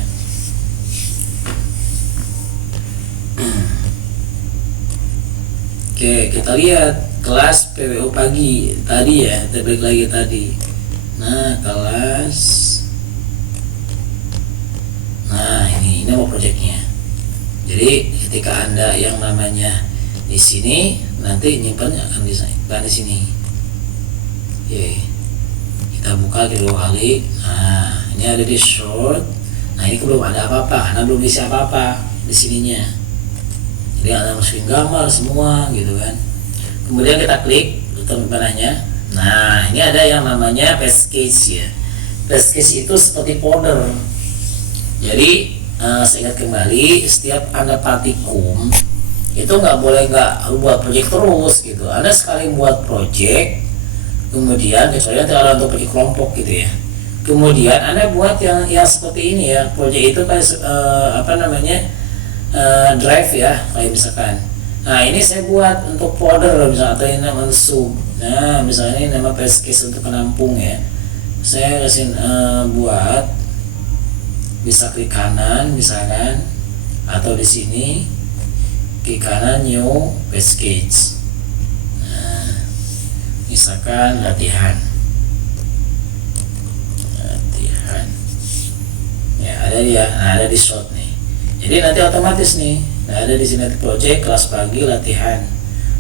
Oke, kita lihat kelas PBO pagi tadi ya. Kita balik lagi tadi. Nah, kelas. Nah, ini mau projectnya. Jadi ketika Anda yang namanya di sini, nanti nyimpannya akan di sini. Oke, kita buka kedua kali. Nah, ini ada di short. Nah, ini belum ada apa-apa karena belum bisa apa-apa di sininya. Jadi Anda masukin gambar semua gitu kan. Kemudian kita klik tutup panahnya. Nah, ini ada yang namanya package ya. Package itu seperti folder. Jadi saya ingat kembali, setiap Anda praktikum itu nggak boleh buat project terus gitu. Anda sekali buat project, kemudian kecuali ada untuk project kelompok gitu ya. Kemudian Anda buat yang seperti ini ya. Project itu kan drive ya, kayak misalkan. Nah, ini saya buat untuk folder misalnya, atau ini namanya sub. Nah, misalnya ini nama package untuk penampung ya. Saya kasih buat, bisa klik kanan misalkan, atau di sini klik kanan new package. Nah, misalkan latihan. Ya, ada dia. Nah, ada di short nih. Jadi nanti otomatis nih. Nah, ada di sini project kelas pagi latihan.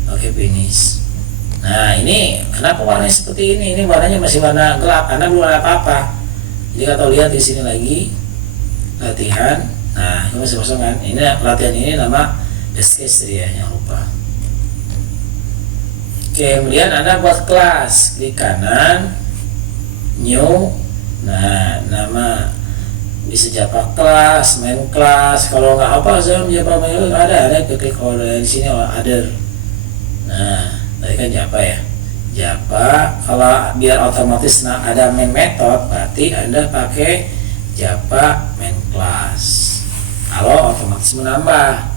Oke, finish. Nah, ini kenapa warnanya seperti ini? Ini warnanya masih warna gelap karena belum ada apa-apa. Jadi kalau lihat di sini lagi latihan. Nah, ini masih kosong kan? Ini latihan ini nama package ya, yang lupa. Oke, kemudian Anda buat kelas, klik kanan, new. Nah, nama bisa Java kelas, main kelas. Kalau nggak apa, saya Java main ada klik kalau di sini other. Nah, tadi kan Java ya. Java, kalau biar otomatis ada main method, berarti Anda pakai Java main class. Kalau otomatis menambah.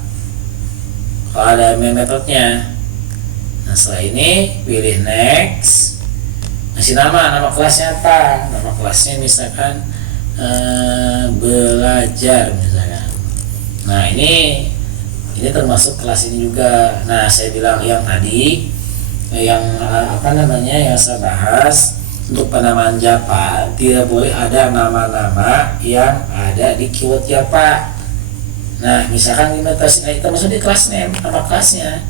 kalau ada metodenya. Nah setelah ini pilih next, kasih nama kelasnya apa. Nama kelasnya misalkan belajar misalkan. Nah ini termasuk kelas ini juga. Nah saya bilang yang tadi yang yang saya bahas, untuk penamaan Java tidak boleh ada nama-nama yang ada di keyword Java. Nah misalkan kita masuk di kelas name, nama kelasnya.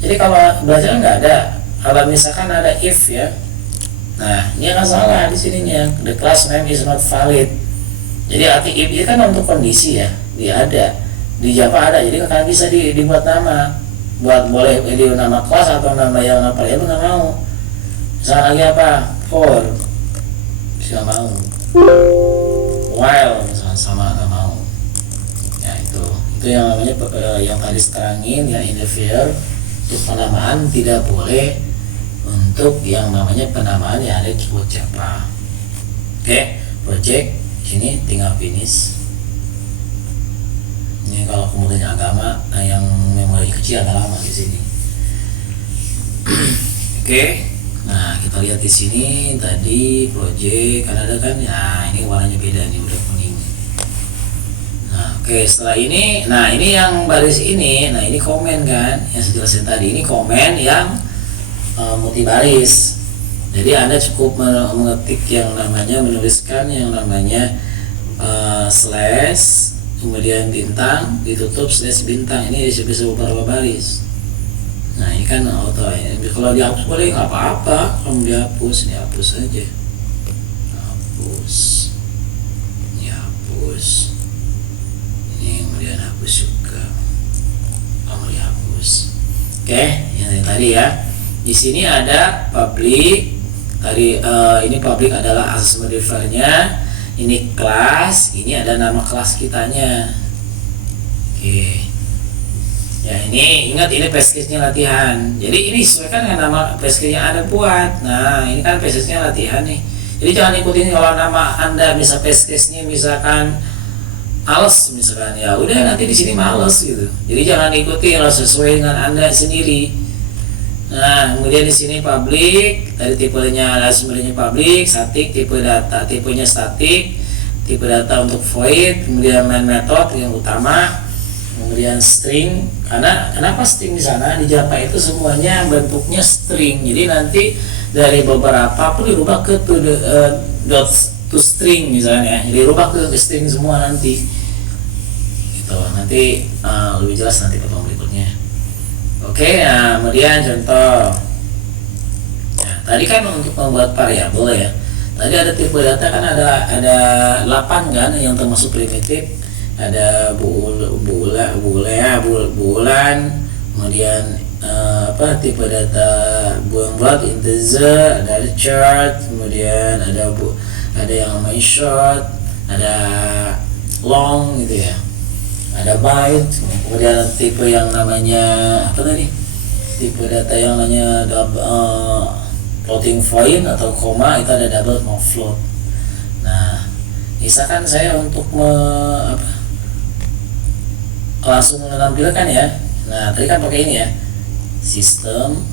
Jadi kalau belajar nggak ada. Kalau misalkan ada if ya, nah ini akan salah di sininya. The class name is not valid. Jadi arti if itu kan untuk kondisi ya, dia ada di Java ada. Jadi kan bisa dibuat nama, boleh di nama kelas atau nama yang apa ya, nggak mau. Misalkan lagi apa, for bisa mau, while misalkan sama nggak mau. Ya itu yang namanya yang tadi terangin ya, interfere. Untuk penamaan tidak boleh untuk yang namanya penamaan yang ada keyword Java. Oke, project sini tinggal finish. Ini kalau kemudian agama, yang memori kecil agak lama di sini. Oke, nah kita lihat di sini tadi project kan ada kan ya, ini warnanya beda nih, udah kuning. Nah oke, setelah ini, nah ini yang baris ini, nah ini komen kan yang saya jelasin tadi, ini komen yang multibaris. Jadi Anda cukup mengetik yang namanya, menuliskan yang namanya slash kemudian bintang ditutup slash bintang. Ini bisa beberapa baris. Nah ini kan auto ya. Kalau dihapus boleh nggak apa-apa, kalau dihapus aja, hapus, dihapus. Ini kemudian hapus juga, kalau dihapus. Oke, yang tadi ya. Di sini ada public. Tadi ini public adalah access modifier-nya. Ini kelas, ini ada nama kelas kitanya. Oke. Ya ini ingat, ini package-nya latihan. Jadi ini sesuaikan dengan nama package yang Anda buat. Nah ini kan package-nya latihan nih. Jadi jangan ikutin kalau nama Anda misal package-nya misalkan males misalkan, ya udah nanti di sini males gitu. Jadi jangan ikuti, harus sesuai dengan Anda sendiri. Nah kemudian di sini public, tadi tipenya ada sumbernya public, static tipe data, tipenya static, tipe data untuk void, kemudian main method yang utama, kemudian string. Karena kenapa string di sana di Java itu semuanya bentuknya string, jadi nanti dari beberapa pun dirubah ke to string misalnya, jadi dirubah ke string semua nanti. Gitu nanti lebih jelas nanti pertemuan berikutnya. Oke, nah kemudian contoh. Nah, tadi kan untuk membuat variabel ya. Tadi ada tipe data kan ada 8 kan yang termasuk primitif. Ada bulan, kemudian tipe data bulat integer, ada chart, kemudian ada yang namanya short, ada long gitu ya. Ada byte, kemudian tipe yang namanya apa tadi? Tipe data yang namanya floating point atau koma, itu ada double mau float. Nah, misalkan saya untuk langsung menampilkan ya. Nah, tadi kan pakai ini ya. Sistem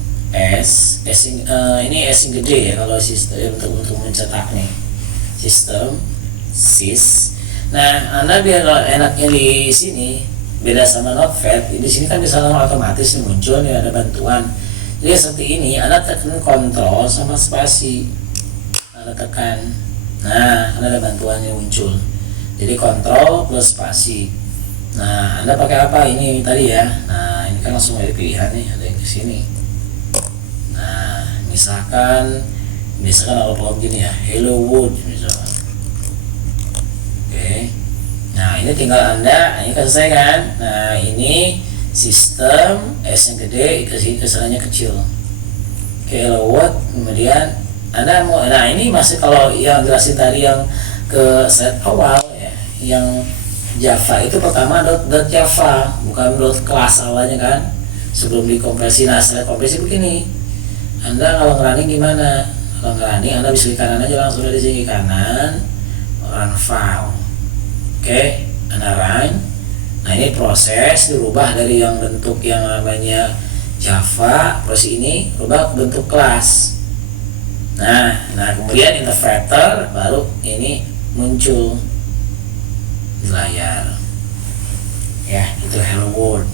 ini S yang gede ya kalau sistem untuk mencetak nih. Sistem sys. Nah, Anda biar enaknya di sini beda sama Notepad, di sini kan bisa otomatis muncul nih, ada bantuan. Jadi seperti ini, Anda tekan kontrol sama spasi, Anda tekan. Nah, Anda ada bantuannya muncul. Jadi kontrol plus spasi. Nah, Anda pakai apa ini tadi ya? Nah, ini kan langsung ada pilihan nih, ada yang ke sini. Nah, misalkan kalau program gini ya, hello world misalkan. Oke. Nah ini tinggal Anda, ini selesai kan. Nah ini sistem S yang gede, kesalahannya kecil. Oke, what kemudian Anda mau, nah ini masih kalau yang jelasin tadi yang ke slide awal ya, yang Java itu pertama .java bukan .class awalnya kan, sebelum dikompresi. Nah setelah kompresi begini, Anda kalau ngerunning gimana? Kalau ngerunning Anda bisa ke kanan aja, langsung dari sini kanan, run file. Oke, Anda run. Nah ini proses dirubah dari yang bentuk yang namanya Java, terus ini rubah bentuk kelas. Nah kemudian interpreter baru ini muncul di layar. Ya, itu hello world.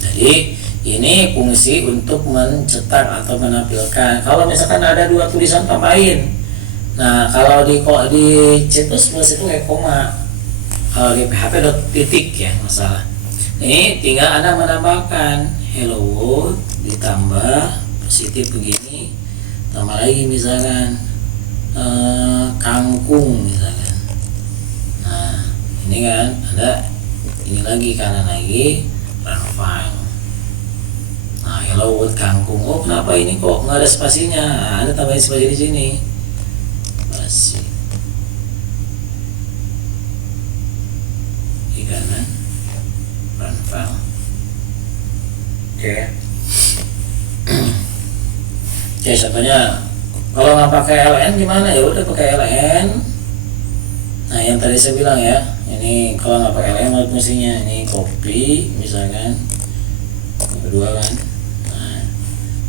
Jadi ini fungsi untuk mencetak atau menampilkan. Kalau misalkan ada dua tulisan tambahin, nah kalau di C++ itu kayak koma. Kalau di PHP titik ya masalah. Ini tinggal Anda menambahkan hello world ditambah positif begini, tambah lagi misalkan kangkung misalkan. Nah ini kan ada ini lagi kanan lagi run file. Nah hello world kangkung. Oh kenapa ini kok nggak ada spasinya? Nah, Anda tambahin spasi di sini. Spasi di kanan run file. Oke. Oke, contohnya kalau nggak pakai LN gimana? Ya udah pakai LN. Nah yang tadi saya bilang ya, ini kalau nggak pakai LN fungsinya ini copy misalkan kedua kan. Nah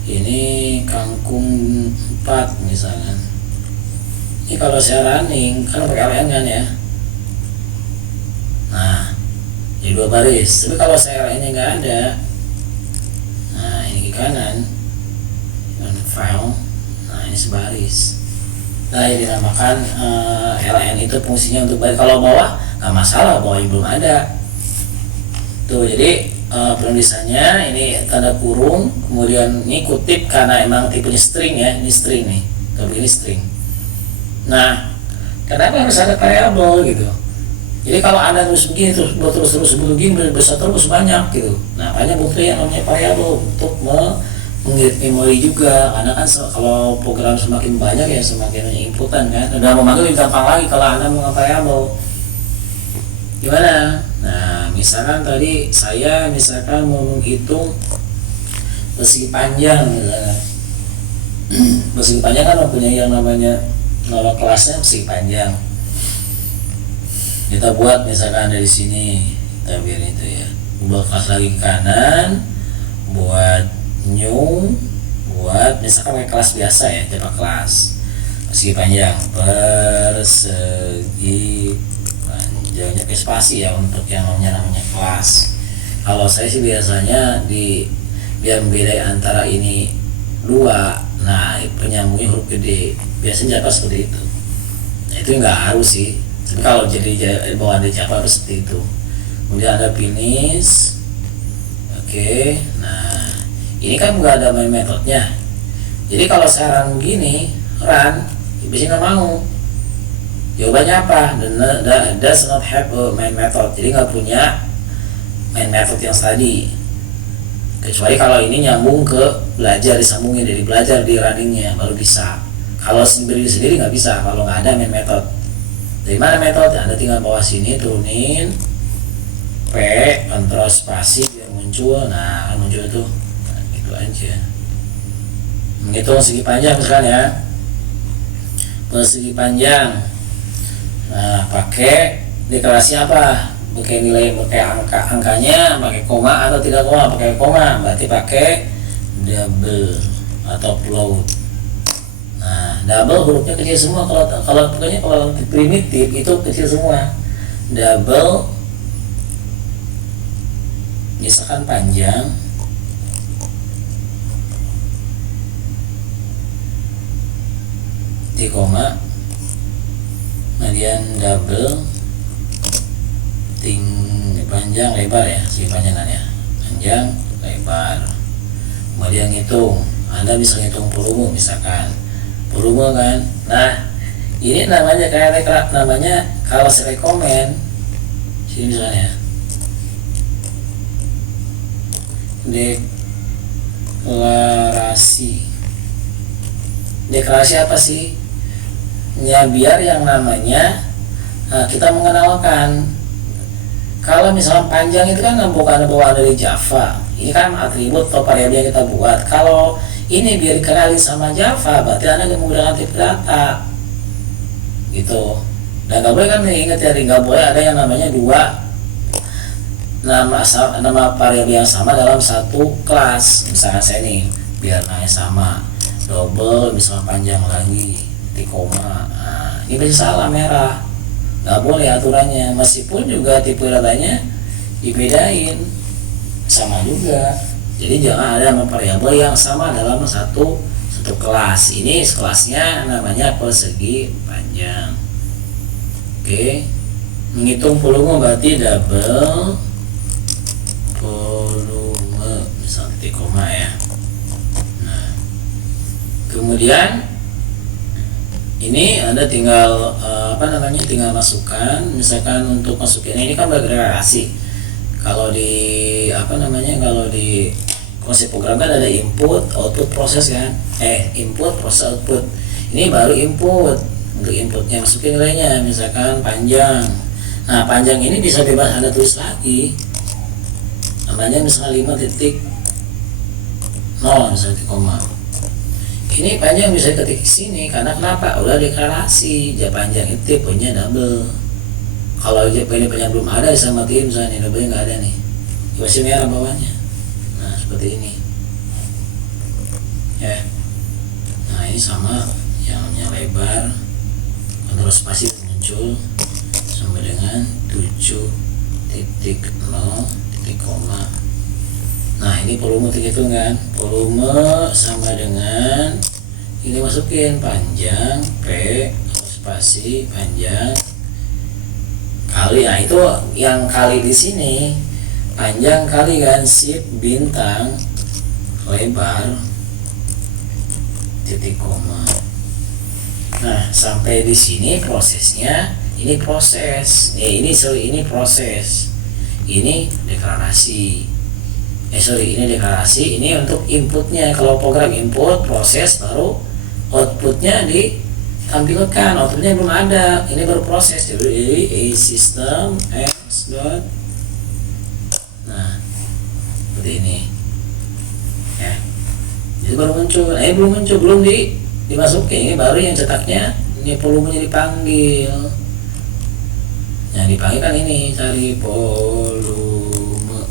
ini kangkung 4 misalkan. Ini kalau saya running kan pakai LN kan ya. Nah jadi 2 baris. Tapi kalau saya LN nya nggak ada, nah ini ke kanan file, nah ini sebaris. Nah ini dinamakan LN itu fungsinya untuk baris. Kalau bawah nggak masalah, bawah belum ada tuh. Jadi penulisannya ini tanda kurung, kemudian ini kutip karena emang tipenya string ya, ini string nih, kalau ini string. Nah kenapa harus ada variable gitu? Jadi kalau Anda terus begini terus begini bisa terus banyak gitu. Nah banyak butuh yang namanya variable untuk mengirit memori juga, karena kan kalau program semakin banyak ya semakin banyak inputan kan. Udah memanggil lebih gampang lagi kalau Anda mau variable. Gimana? Nah misalkan tadi saya mau menghitung persegi panjang misalkan. Persegi panjang kan mempunyai yang namanya nama kelasnya persegi panjang. Kita buat misalkan dari sini, kita biar itu ya, buat kelas lagi ke kanan, buat new, buat misalkan pakai kelas biasa ya, coba kelas persegi panjang, persegi panjangnya pakai spasi ya untuk yang namanya kelas. Kalau saya sih biasanya biar membedakan antara ini dua, nah penyambungnya huruf gede, biasanya Java seperti itu. Nah itu nggak harus sih. Tapi kalau jadi bawaan di Java harus seperti itu. Kemudian ada finish. Oke. Nah ini kan nggak ada main metodenya. Jadi kalau saya run begini, biasanya nggak mau. Jawabannya apa? Does not have a main method. Jadi nggak punya main method yang tadi. Kecuali kalau ini nyambung ke belajar, disambungin dari belajar di runningnya baru bisa. Kalau sendiri nggak bisa kalau nggak ada main method. Dari mana metode? Anda tinggal bawah sini turunin P, kontrol spasi biar muncul. Nah kan muncul itu, nah, gitu aja. Menghitung segi panjang misalkan ya, persegi panjang. Nah pakai deklarasi apa? Pakai nilai, pakai angkanya, pakai koma atau tidak koma? Pakai koma, berarti pakai double atau float. Nah, double hurufnya kecil semua. Kalau primitif itu kecil semua. Double, misalkan panjang, di koma, kemudian double, panjang lebar ya, si panjangan ya, panjang lebar. Kemudian ngitung, Anda bisa ngitung volume misalkan. Volume kan. Nah ini namanya kayak namanya kalau saya rekomen sini misalnya deklarasi apa sih ya, biar yang namanya kita mengenalkan. Kalau misalnya panjang itu kan bukan bawaan dari Java, ini kan atribut atau variabel yang kita buat. Kalau ini biar dikenali sama Java, berarti Anda menggunakan tipe data gitu. Dan nggak boleh kan, ingat ya, nggak boleh ada yang namanya dua nama variabel yang sama dalam satu kelas. Misalkan saya nih biar namanya sama, double misalnya panjang lagi titik koma. Nah, ini bisa salah merah, nggak boleh aturannya, meskipun juga tipe datanya dibedain sama juga. Jadi jangan ada variabel yang sama dalam satu kelas. Ini kelasnya namanya persegi panjang. Oke, menghitung volume berarti double volume misal titik koma ya. Nah, kemudian ini Anda tinggal tinggal masukkan, misalkan untuk masukin ini kan bergenerasi. Kalau di kalau di konsep program kan ada input, output, proses kan. Input, proses, output. Ini baru input. Untuk inputnya masukin nilainya, misalkan panjang. Nah, panjang ini bisa bebas Anda tulis lagi. Namanya misalnya 5.0 misalnya titik koma. Ini panjang bisa ketik sini karena kenapa? Udah deklarasi. Panjang itu tipenya double. Kalau ini panjang belum ada, bisa matiin misalnya double nggak ada nih. Masih merah bawahnya. Nah, seperti ini. Ya. Nah, ini sama yang lebar. Kontrol spasi muncul sama dengan 7.0 titik koma. Nah, ini volume hitung kan, volume sama dengan ini masukin panjang P spasi panjang kali. Nah, itu yang kali di sini panjang kali kan sip bintang lebar titik koma. Nah, sampai di sini prosesnya. Ini proses. Ini proses. Ini deklarasi. Ini deklarasi. Ini untuk inputnya. Kalau program input, proses, baru outputnya ditampilkan. Outputnya belum ada. Ini baru proses. Jadi a system x dot. Nah, seperti ini. Ya. Jadi baru muncul. Belum dimasukin. Ini baru yang cetaknya. Ini volumenya dipanggil. Yang dipanggil kan ini, cari volume.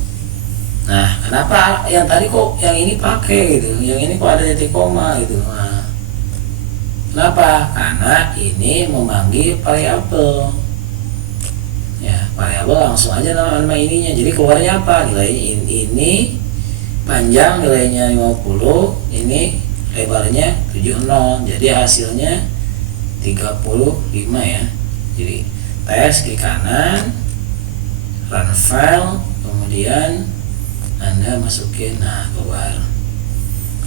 Nah, kenapa yang tadi kok yang ini pakai gitu, yang ini kok ada titik koma gitu. Nah, kenapa? Karena ini memanggil variabel. Ya, variabel langsung aja nama ininya. Jadi keluarnya apa? Nilainya ini panjang nilainya 50, ini lebarnya 70. Jadi hasilnya 35 ya. Jadi tes klik kanan, run file, kemudian Anda masukin, nah keluar.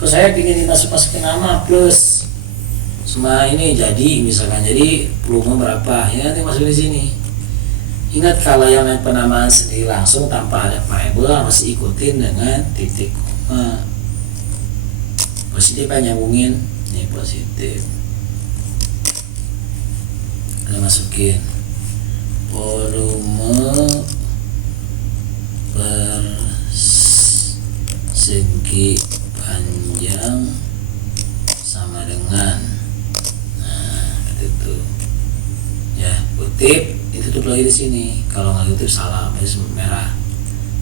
Terus saya ingin masukin nama plus semua ini jadi misalkan jadi volume berapa ya, nanti masuk di sini. Ingat kalau yang penamaan sendiri langsung tanpa ada variabel masih ikutin dengan titik koma. Positif nyambungin, ini positif. Anda masukin volume persegi panjang sama dengan, nah itu ya, kutip ditutup lagi di sini. Kalau nggak tutup salah, merah.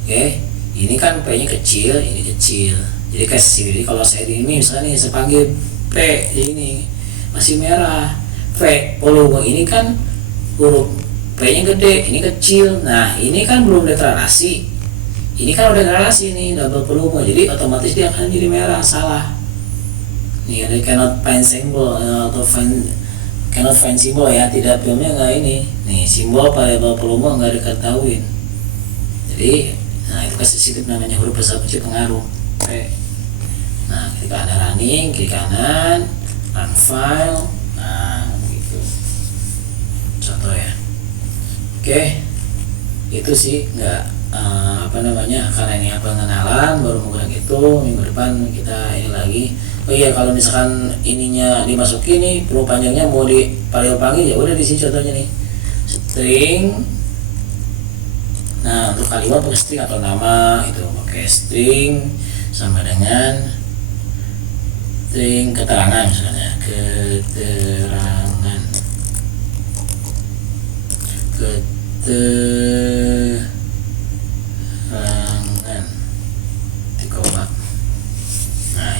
Oke, ini kan P nya kecil, ini kecil, jadi kasih. Jadi kalau saya ini misalnya saya panggil P, ini masih merah. V volume ini kan huruf P nya gede, ini kecil. Nah, ini kan belum deklarasi. Ini kan udah deklarasi nih, double volume. Jadi otomatis dia akan jadi merah, salah. Nih ada cannot find symbol atau cannot find symbol ya, tidak filmnya nggak ini. Nih simbol variabel volume nggak diketahuin. Jadi, nah itu kasih sensitif namanya huruf besar kecil pengaruh P. Nah, ketika Anda running, klik kanan, run file. Nah, gitu. Contoh ya. Oke, itu sih nggak karena ini pengenalan baru menggunakan itu. Minggu depan kita ini lagi. Oh iya, kalau misalkan ininya dimasukin nih, perlu panjangnya mau dipanggil ya udah di sini contohnya nih, string. Nah, untuk kalimat pakai string atau nama itu pakai string sama dengan string keterangan, misalnya keterangan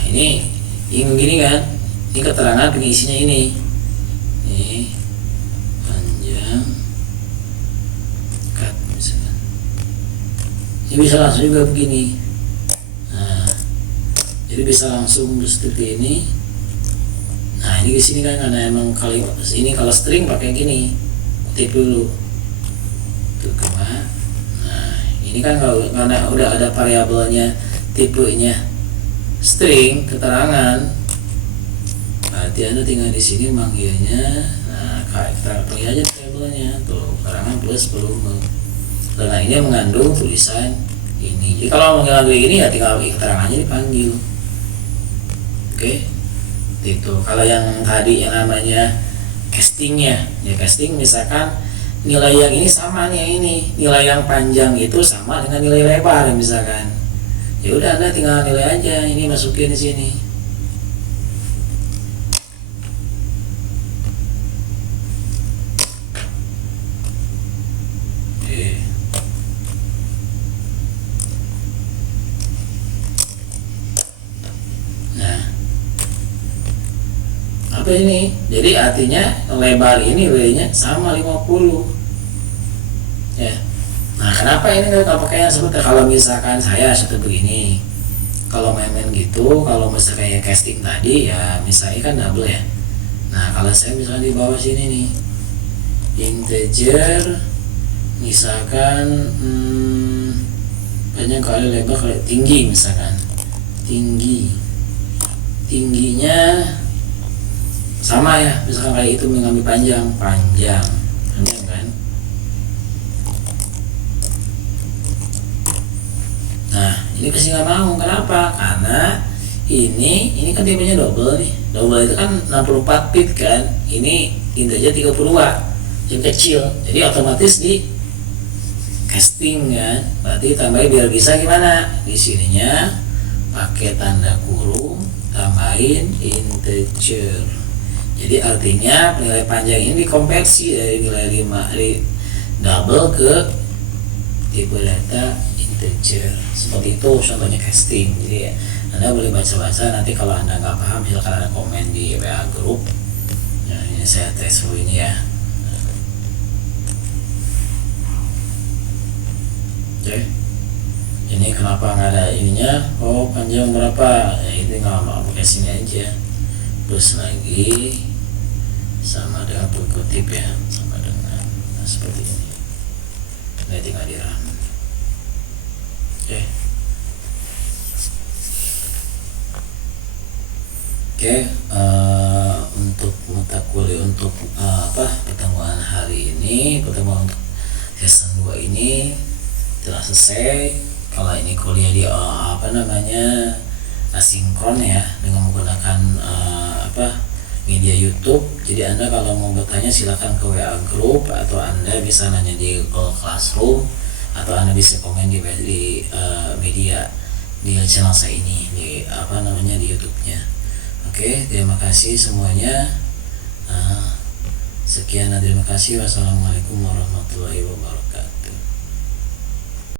ini begini kan, ini keterangan pengisinya ini panjang cut misalkan. Ini bisa langsung juga begini. Nah, jadi bisa langsung seperti ini. Nah, ini di sini kan karena emang kalimat ini kalau string pakai gini, kutip dulu. Tuh koma. Nah, ini kan kalau karena udah ada variabelnya tipenya string keterangan, berarti Anda tinggal di sini manggilnya. Nah, kita pilih aja variabelnya tuh keterangan plus volume. Karena ini mengandung tulisan ini. Jadi kalau mengandung ini ya tinggal keterangannya dipanggil. Oke. Itu kalau yang tadi yang namanya castingnya, ya casting misalkan nilai yang ini sama nih, yang ini nilai yang panjang itu sama dengan nilai lebar misalkan, ya udah Anda tinggal nilai aja, ini masukin di sini. Apa ini? Jadi artinya lebar ini nilainya sama 50 ya. Nah, kenapa ini kalau pakai yang seperti kalau misalkan saya seperti begini, kalau main-main gitu, kalau misalnya kayak casting tadi ya misalnya kan double ya. Nah, kalau saya misalnya di bawah sini nih integer misalkan banyak kali lebar kali tinggi, misalkan tingginya sama ya, misalkan kayak itu mengambil panjang kan. Nah, ini kasih nggak mau, kenapa? Karena ini kan tipenya double nih. Double itu kan 64 bit kan, ini integer 32 yang kecil, jadi otomatis di casting kan. Berarti tambahin biar bisa gimana? Di sininya pakai tanda kurung, tambahin integer. Jadi artinya nilai panjang ini dikonversi dari nilai 5 dari double ke tipe data integer. Seperti itu contohnya casting. Jadi Anda boleh baca-baca, nanti kalau Anda nggak paham silakan Anda komen di WA group. Nah, ini saya tes dulu ini ya. Oke. Ini kenapa nggak ada ininya? Oh, panjang berapa? Ya, ini nggak mau pakai sini aja. Terus lagi sama dengan kutip ya, sama dengan seperti ini. Ini tinggal di run. Oke, untuk mata kuliah untuk pertemuan hari ini, pertemuan untuk season 2 ini telah selesai. Kalau ini kuliah di asinkron ya, dengan menggunakan media YouTube. Jadi Anda kalau mau bertanya silakan ke WA group, atau Anda bisa nanya di Google Classroom, atau Anda bisa komen di media di channel saya ini di di YouTube-nya. Oke, terima kasih semuanya. Sekian dan terima kasih. Wassalamualaikum warahmatullahi wabarakatuh.